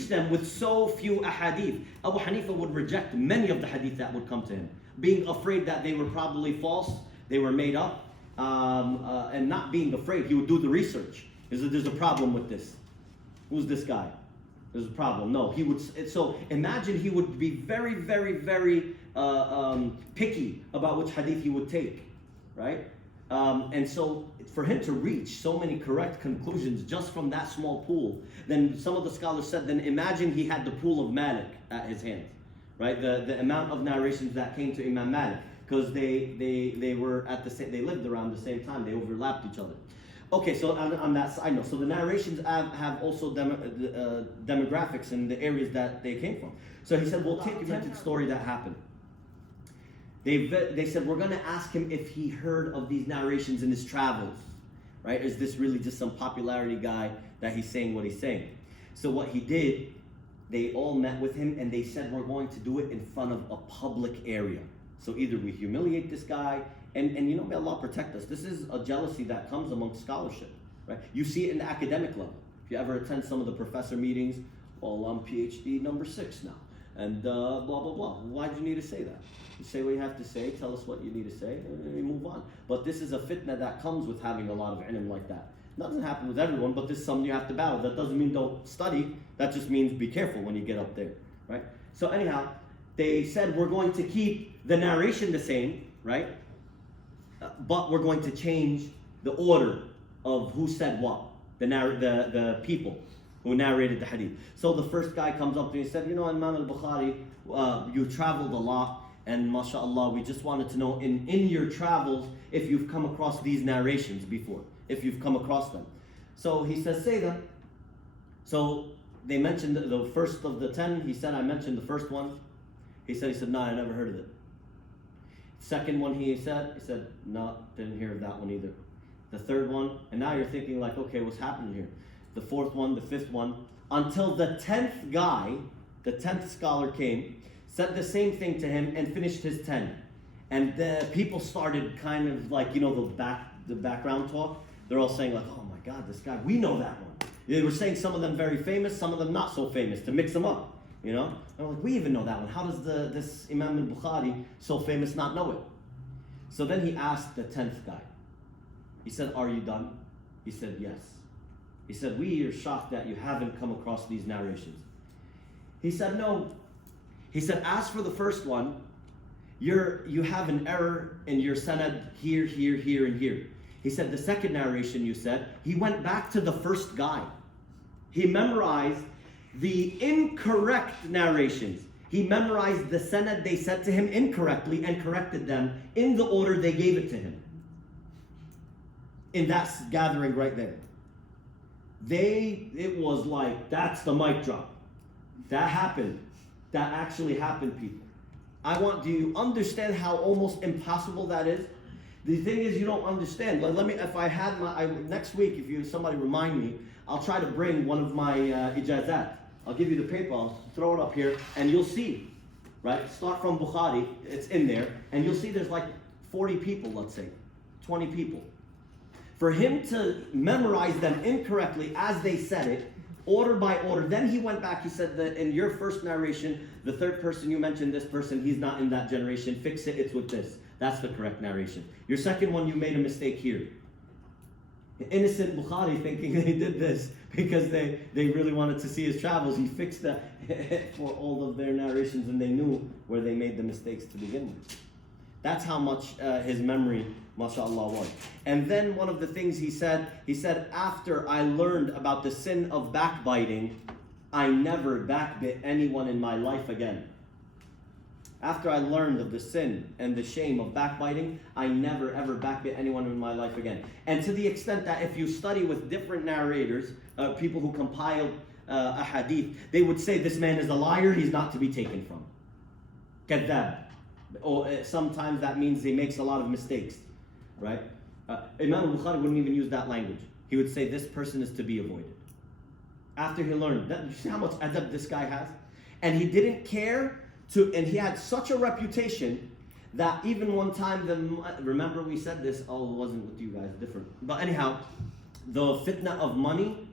them with so few ahadith. Abu Hanifa would reject many of the hadith that would come to him, being afraid that they were probably false, they were made up, and not being afraid. He would do the research. There's a problem with this. Who's this guy? There's a problem. No, he would. So imagine he would be very, very, very picky about which hadith he would take, right? And so for him to reach so many correct conclusions just from that small pool, then some of the scholars said, then imagine he had the pool of Malik at his hands, right? The amount of narrations that came to Imam Malik, because they were at the same, they lived around the same time, they overlapped each other. Okay, so on that side note, so the narrations have also demographics in the areas that they came from. So he said, we'll take a rented story that happened. They said, we're going to ask him if he heard of these narrations in his travels, right? Is this really just some popularity guy that he's saying what he's saying? So what he did, they all met with him and they said, we're going to do it in front of a public area. So either we humiliate this guy, and may Allah protect us. This is a jealousy that comes amongst scholarship, right? You see it in the academic level. If you ever attend some of the professor meetings, well, I'm PhD number 6 now, and blah, blah, blah. Why do you need to say that? You say what you have to say, tell us what you need to say, and we move on. But this is a fitna that comes with having a lot of ilm like that. Doesn't happen with everyone, but this is something you have to battle. That doesn't mean don't study. That just means be careful when you get up there, right? So anyhow, they said we're going to keep the narration the same, right? But we're going to change the order of who said what, the people who narrated the hadith. So the first guy comes up to me and said, Imam al-Bukhari, you traveled a lot, and mashallah, we just wanted to know in your travels if you've come across these narrations before, if you've come across them. So he says, say them. So they mentioned the first of the 10. He said, I mentioned the first one. He said, no, I never heard of it. Second one he said, no, didn't hear of that one either. The third one, and now you're thinking like, okay, what's happening here? The fourth one, the fifth one, until the 10th guy, the 10th scholar came, said the same thing to him and finished his 10. And the people started kind of like, the background talk. They're all saying like, oh my God, this guy, we know that one. They were saying some of them very famous, some of them not so famous, to mix them up. And I'm like, we even know that one. How does this Imam al-Bukhari, so famous, not know it? So then he asked the 10th guy. He said, are you done? He said, yes. He said, we are shocked that you haven't come across these narrations. He said, no. He said, as for the first one, you have an error in your sanad here, here, here, and here. He said, the second narration you said, he went back to the first guy. He memorized the incorrect narrations. He memorized the sanad they said to him incorrectly and corrected them in the order they gave it to him. In that gathering right there. It was like, that's the mic drop. That happened. That actually happened, people. Do you understand how almost impossible that is? The thing is, you don't understand. If I had next week, somebody remind me, I'll try to bring one of my ijazat. I'll give you the paper, I'll throw it up here, and you'll see, right? Start from Bukhari, it's in there, and you'll see there's like 40 people, let's say, 20 people. For him to memorize them incorrectly as they said it, order by order, then he went back, he said that in your first narration, the third person you mentioned, this person, he's not in that generation, fix it, it's with this. That's the correct narration. Your second one, you made a mistake here. Innocent Bukhari thinking they did this because they really wanted to see his travels. He fixed that for all of their narrations and they knew where they made the mistakes to begin with. That's how much his memory, mashallah, was. And then one of the things he said, after I learned about the sin of backbiting, I never backbit anyone in my life again. After I learned of the sin and the shame of backbiting, I never ever backbit anyone in my life again. And to the extent that if you study with different narrators, people who compiled a hadith, they would say this man is a liar, he's not to be taken from. Kadab. Or sometimes that means he makes a lot of mistakes, right? Imam al-Bukhari wouldn't even use that language. He would say this person is to be avoided. After he learned that, you see how much adab this guy has? And he didn't care and he had such a reputation that even one time, remember we said this, it wasn't with you guys, different. But anyhow, the fitna of money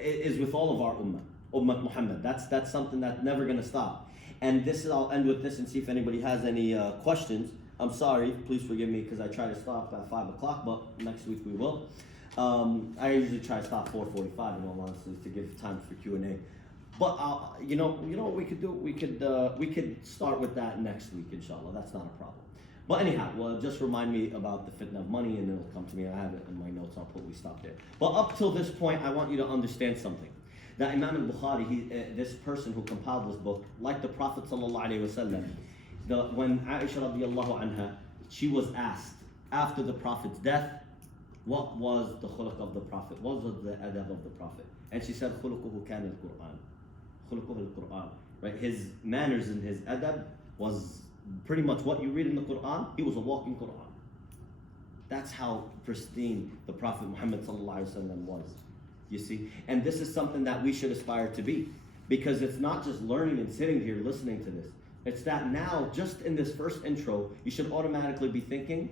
is with all of our Ummah Muhammad. That's something that's never going to stop. And I'll end with this and see if anybody has any questions. I'm sorry, please forgive me because I try to stop at 5 o'clock, but next week we will. I usually try to stop 4:45 in all honesty to give time for Q&A. But you know what we could do? We could start with that next week, inshallah. That's not a problem. But anyhow, just remind me about the fitna of money, and it'll come to me. I have it in my notes. I'll probably stop there. But up till this point, I want you to understand something. That Imam al-Bukhari, this person who compiled this book, like the Prophet sallallahu alaihi wasallam, when Aisha radiallahu anha, she was asked after the Prophet's death, what was the khuluq of the Prophet? What was the adab of the Prophet? And she said, khuluquhu kana al-Qur'an. Khuluquhu al-Qur'an. Right? His manners and his adab was pretty much what you read in the Qur'an. He was a walking Qur'an. That's how pristine the Prophet Muhammad sallallahu alaihi wasallam was. You see? And this is something that we should aspire to be. Because it's not just learning and sitting here listening to this. It's that now, just in this first intro, you should automatically be thinking,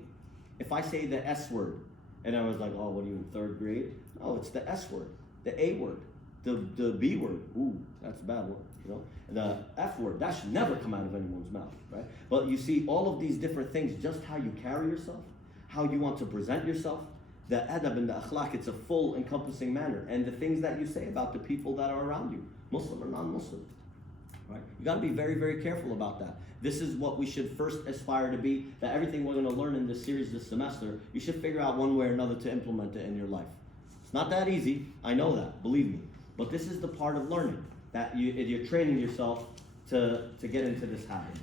if I say the S word, and I was like, oh, what are you in third grade? Oh, it's the S word, the A word, the B word. Ooh, that's a bad word, you know? The F word, that should never come out of anyone's mouth, right? But you see all of these different things, just how you carry yourself, how you want to present yourself, the adab and the akhlaq, it's a full encompassing manner. And the things that you say about the people that are around you, Muslim or non-Muslim, right? You gotta be very, very careful about that. This is what we should first aspire to be, that everything we're gonna learn in this series this semester, you should figure out one way or another to implement it in your life. It's not that easy, I know that, believe me. But this is the part of learning, that you're training yourself to get into this habit.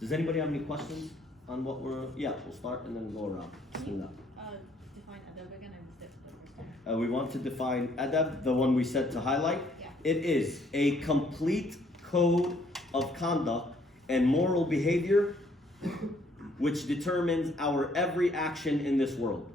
Does anybody have any questions on what we'll start and then go around. Define adab again, I missed it the first time. We want to define adab, the one we said to highlight. Yeah. It is a complete code of conduct and moral behavior which determines our every action in this world.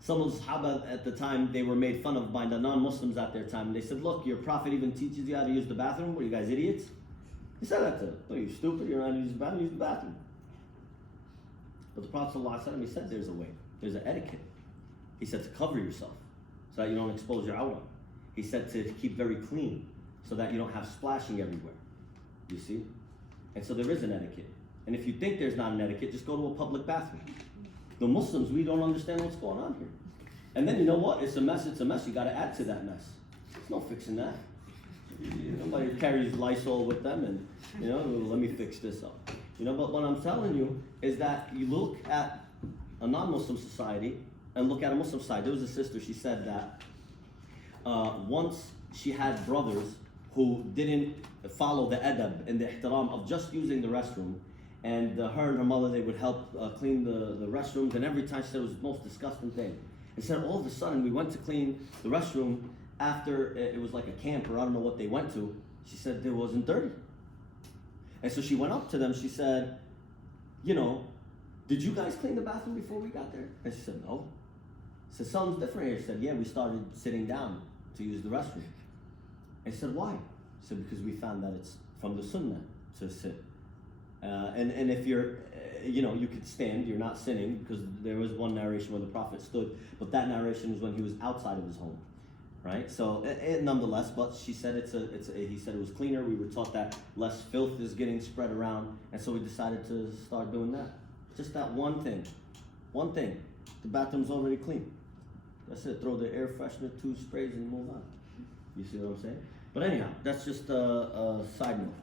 Some of the Sahaba at the time, they were made fun of by the non-Muslims at their time. They said, look, your Prophet even teaches you how to use the bathroom. What are you guys, idiots? He said that to them. Oh, you stupid, you're not going to use the bathroom. But the Prophet ﷺ, he said there's a way. There's an etiquette. He said to cover yourself so that you don't expose your awrah. He said to keep very clean so that you don't have splashing everywhere. You you see? And so there is an etiquette. And if you think there's not an etiquette, just go to a public bathroom. The Muslims, we don't understand what's going on here. And then you know what? It's a mess, it's a mess. You got to add to that mess. There's no fixing that. Nobody carries Lysol with them and, let me fix this up. But what I'm telling you is that you look at a non-Muslim society and look at a Muslim society. There was a sister, she said that once she had brothers who didn't follow the adab and the ihtiram of just using the restroom, and her and her mother, they would help clean the restrooms, and every time she said it was the most disgusting thing. And said all of a sudden we went to clean the restroom after it was like a camp, or I don't know what they went to. She said it wasn't dirty. And so she went up to them, she said, did you guys clean the bathroom before we got there? And she said, no. I said, something's different here. She said, yeah, we started sitting down to use the restroom. I said, why? She said, because we found that it's from the sunnah to sit. And if you're, you could stand, you're not sinning, because there was one narration where the Prophet stood, but that narration was when he was outside of his home, right? So nonetheless, but she said he said it was cleaner. We were taught that less filth is getting spread around, and so we decided to start doing that. Just that one thing. The bathroom's already clean. That's it. Throw the air freshener, 2 sprays, and move on. You see what I'm saying? But anyhow, that's just a side note.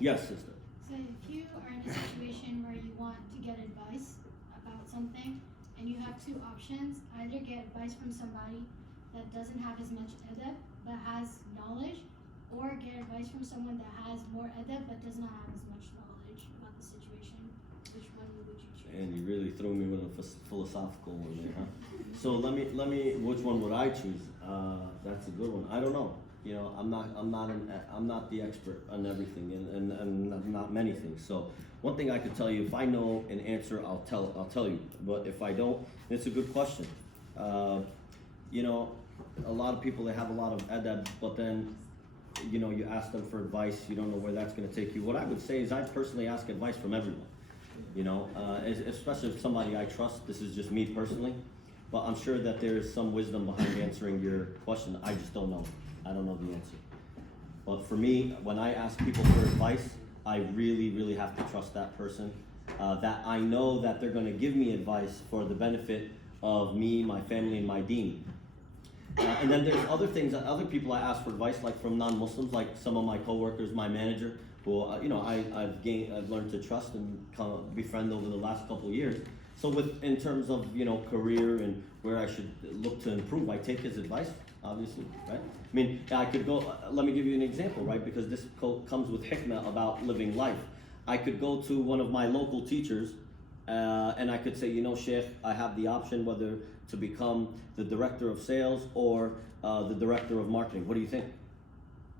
Yes, sister. So if you are in a situation where you want to get advice about something, and you have 2 options, either get advice from somebody that doesn't have as much adab but has knowledge, or get advice from someone that has more adab but does not have as much knowledge about the situation, which one would you choose? And you really threw me with a philosophical one there, huh? So let me. Which one would I choose? That's a good one. I don't know. I'm not the expert on everything, and not many things. So one thing I could tell you, if I know an answer, I'll tell you. But if I don't, it's a good question. A lot of people, they have a lot of adab, but then you ask them for advice, you don't know where that's going to take you. What I would say is I personally ask advice from everyone. Especially if somebody I trust. This is just me personally, but I'm sure that there is some wisdom behind answering your question. I just don't know. I don't know the answer. But for me, when I ask people for advice, I really, really have to trust that person. That I know that they're going to give me advice for the benefit of me, my family, and my deen. And then there's other things that other people I ask for advice, like from non-Muslims, like some of my coworkers, my manager, who I've learned to trust and befriend over the last couple of years. So in terms of career and where I should look to improve, I take his advice, obviously, right? I mean, I could go. Let me give you an example, right? Because this comes with hikmah about living life. I could go to one of my local teachers, and I could say, Sheikh, I have the option whether to become the director of sales or the director of marketing. What do you think?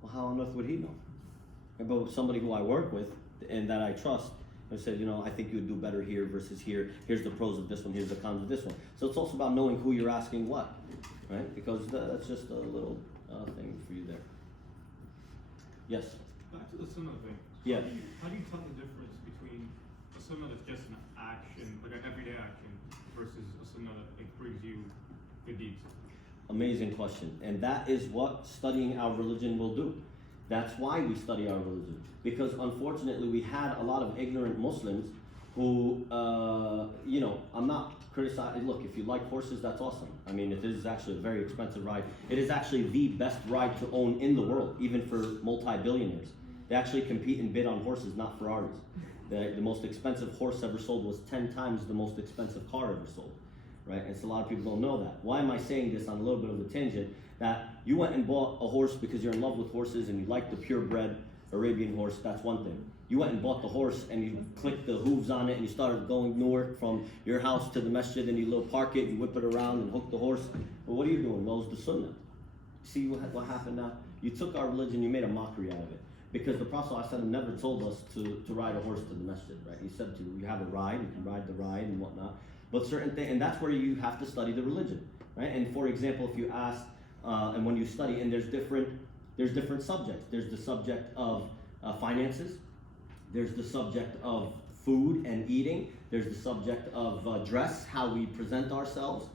Well, how on earth would he know? But somebody who I work with and that I trust, I said, I think you would do better here versus here. Here's the pros of this one. Here's the cons of this one. So it's also about knowing who you're asking what, right? Because that's just a little thing for you there. Yes. Back to the sunnah thing. Yeah. How do you tell the difference between a sunnah that's just an action, like an everyday action, versus a sunnah that brings you good deeds? Amazing question. And that is what studying our religion will do. That's why we study our religion. Because unfortunately we had a lot of ignorant Muslims who, I'm not criticizing. Look, if you like horses, that's awesome. I mean, it is actually a very expensive ride. It is actually the best ride to own in the world, even for multi-billionaires. They actually compete and bid on horses, not Ferraris. The most expensive horse ever sold was 10 times the most expensive car ever sold, right? And so a lot of people don't know that. Why am I saying this on a little bit of a tangent? That you went and bought a horse because you're in love with horses and you like the purebred Arabian horse, that's one thing. You went and bought the horse and you clicked the hooves on it and you started going north from your house to the masjid and you park it, you whip it around and hook the horse. Well, what are you doing? Well, it's the sunnah. See what happened now? You took our religion, you made a mockery out of it. Because the Prophet ﷺ never told us to ride a horse to the masjid, right? He said you have a ride, you can ride the ride and whatnot. But certain things, and that's where you have to study the religion, right? And for example, if you ask, and when you study, and there's different subjects. There's the subject of finances. There's the subject of food and eating. There's the subject of dress, how we present ourselves.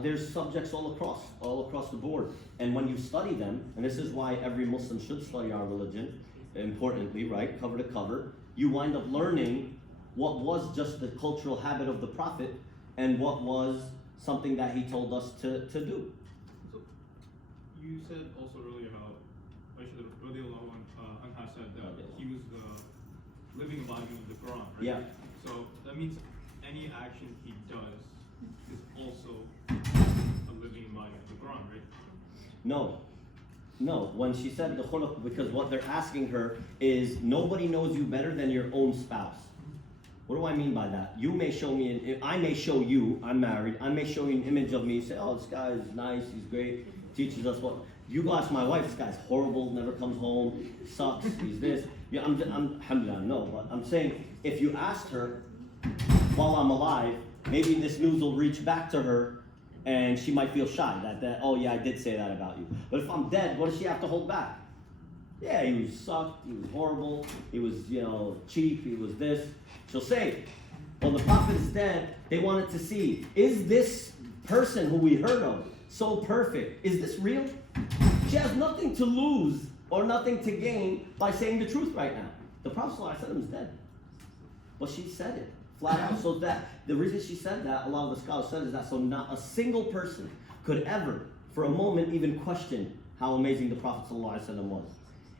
There's subjects all across the board. And when you study them, and this is why every Muslim should study our religion, importantly, right, cover to cover, you wind up learning what was just the cultural habit of the Prophet and what was something that he told us to do. So you said also earlier how Aisha radiallahu anha said that he was the living embodiment of the Quran, right? Yeah. So that means any action he does is also a living embodiment of the Quran, right? No. When she said the khuluq, because what they're asking her is nobody knows you better than your own spouse. What do I mean by that? You may show me, I may show you, I'm married, I may show you an image of me, you say, oh, this guy is nice, he's great, teaches us what. You go ask my wife, this guy's horrible, never comes home, sucks, he's this. Yeah, I'm alhamdulillah, no, but I'm saying, if you asked her while I'm alive, maybe this news will reach back to her and she might feel shy that oh yeah, I did say that about you. But if I'm dead, what does she have to hold back? Yeah, he was sucked, he was horrible, he was, cheap, he was this. She'll say, well, the Prophet is dead. They wanted to see, is this person who we heard of so perfect? Is this real? She has nothing to lose or nothing to gain by saying the truth right now. The Prophet ﷺ is dead. But she said it flat out. So that the reason she said that, a lot of the scholars said, is that so not a single person could ever, for a moment, even question how amazing the Prophet ﷺ was.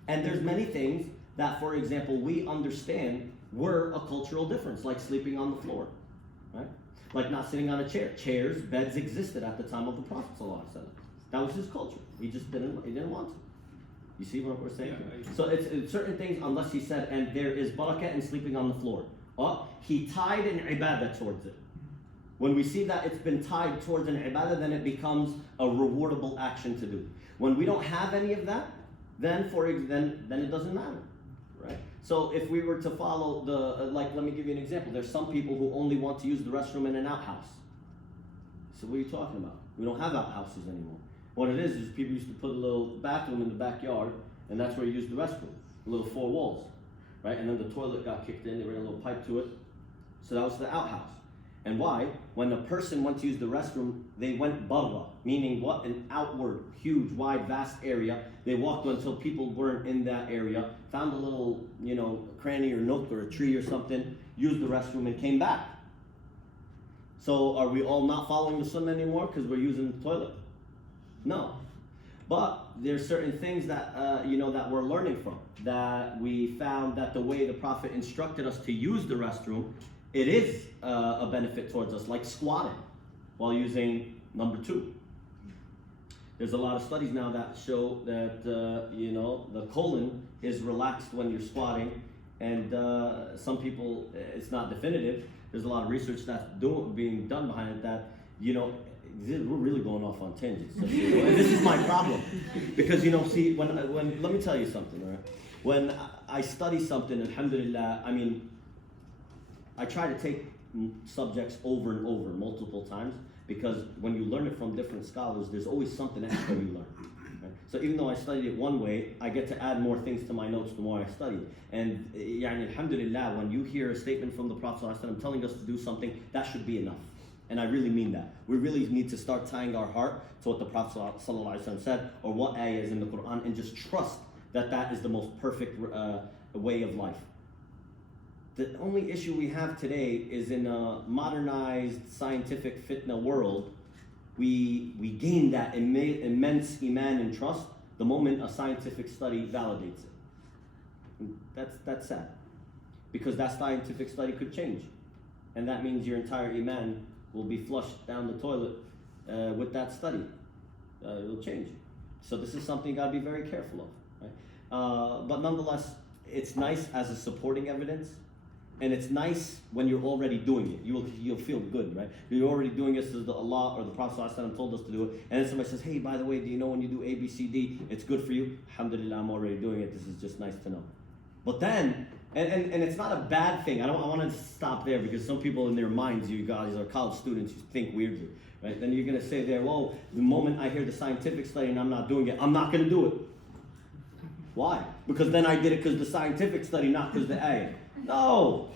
And there's many things that, for example, we understand were a cultural difference, like sleeping on the floor, right? Like not sitting on a chair. Chairs, beds existed at the time of the Prophet ﷺ. That was his culture. He didn't want to. You see what we're saying? Yeah, So it's certain things, unless he said, and there is barakah in sleeping on the floor. He tied an ibadah towards it. When we see that it's been tied towards an ibadah, then it becomes a rewardable action to do. When we don't have any of that, then it doesn't matter, right? So if we were to follow let me give you an example. There's some people who only want to use the restroom in an outhouse. So what are you talking about? We don't have outhouses anymore. What it is people used to put a little bathroom in the backyard, and that's where you use the restroom. A little 4 walls, right? And then the toilet got kicked in, they ran a little pipe to it. So that was the outhouse. And why? When a person went to use the restroom, they went barra, meaning what? An outward, huge, wide, vast area. They walked until people weren't in that area, found a little, cranny or nook or a tree or something, used the restroom and came back. So are we all not following the sunnah anymore because we're using the toilet? No. But there's certain things that, that we're learning from, that we found that the way the Prophet instructed us to use the restroom, it is a benefit towards us, like squatting while using number 2. There's a lot of studies now that show that, the colon is relaxed when you're squatting, and some people, it's not definitive. There's a lot of research that's being done behind it that, we're really going off on tangents. So, and this is my problem. Because, see, when let me tell you something, right? When I study something, alhamdulillah, I try to take subjects over and over multiple times, because when you learn it from different scholars, there's always something extra you learn. Right? So even though I studied it one way, I get to add more things to my notes the more I study. And alhamdulillah, when you hear a statement from the Prophet ﷺ telling us to do something, that should be enough. And I really mean that. We really need to start tying our heart to what the Prophet ﷺ said, or what ayah is in the Quran, and just trust that that is the most perfect way of life. The only issue we have today is in a modernized scientific fitna world, we gain that immense iman and trust the moment a scientific study validates it. And that's sad, because that scientific study could change, and that means your entire iman will be flushed down the toilet with that study. It will change. So this is something you got to be very careful of. Right? But nonetheless, it's nice as a supporting evidence. And it's nice when you're already doing it. You'll feel good, right? You're already doing it as Allah or the Prophet ﷺ told us to do it. And then somebody says, hey, by the way, do you know when you do A, B, C, D, it's good for you? Alhamdulillah, I'm already doing it. This is just nice to know. But then, and it's not a bad thing. I want to stop there, because some people in their minds, you guys are college students, you think weirdly, right? Then you're going to say there, well, the moment I hear the scientific study and I'm not doing it, I'm not going to do it. Why? Because then I did it because the scientific study, not because the ayah. No,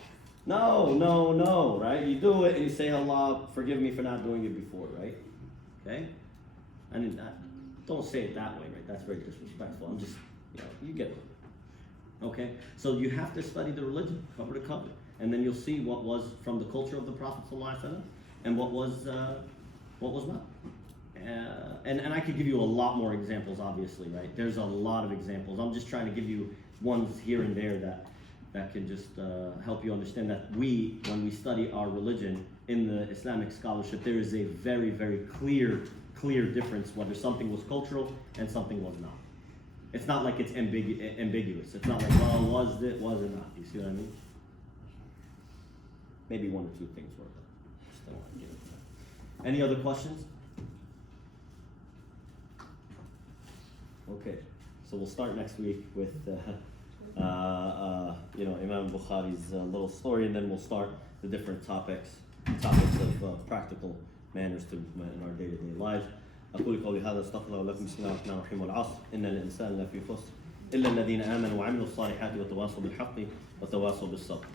right? You do it and you say, Allah, forgive me for not doing it before, right? Okay? Don't say it that way, right? That's very disrespectful. I'm just, you get it. Okay, so you have to study the religion cover to cover, and then you'll see what was from the culture of the Prophet ﷺ and what was not. And I could give you a lot more examples, obviously, right? There's a lot of examples. I'm just trying to give you ones here and there that can just help you understand that when we study our religion in the Islamic scholarship, there is a very, very clear difference whether something was cultural and something was not. It's not like it's ambiguous. It's not like, well, was it not? You see what I mean? Maybe one or two things were, but just don't want to give it to that. Any other questions? Okay, so we'll start next week with Imam Bukhari's little story, and then we'll start the different topics of practical manners in our day-to-day lives. أقول قولي هذا استغفر الله لكم بسم الله الرحمن الرحيم والعصر إن الإنسان لفي خسر إلا الذين آمنوا وعملوا الصالحات وتواصوا بالحق وتواصوا بالصبر.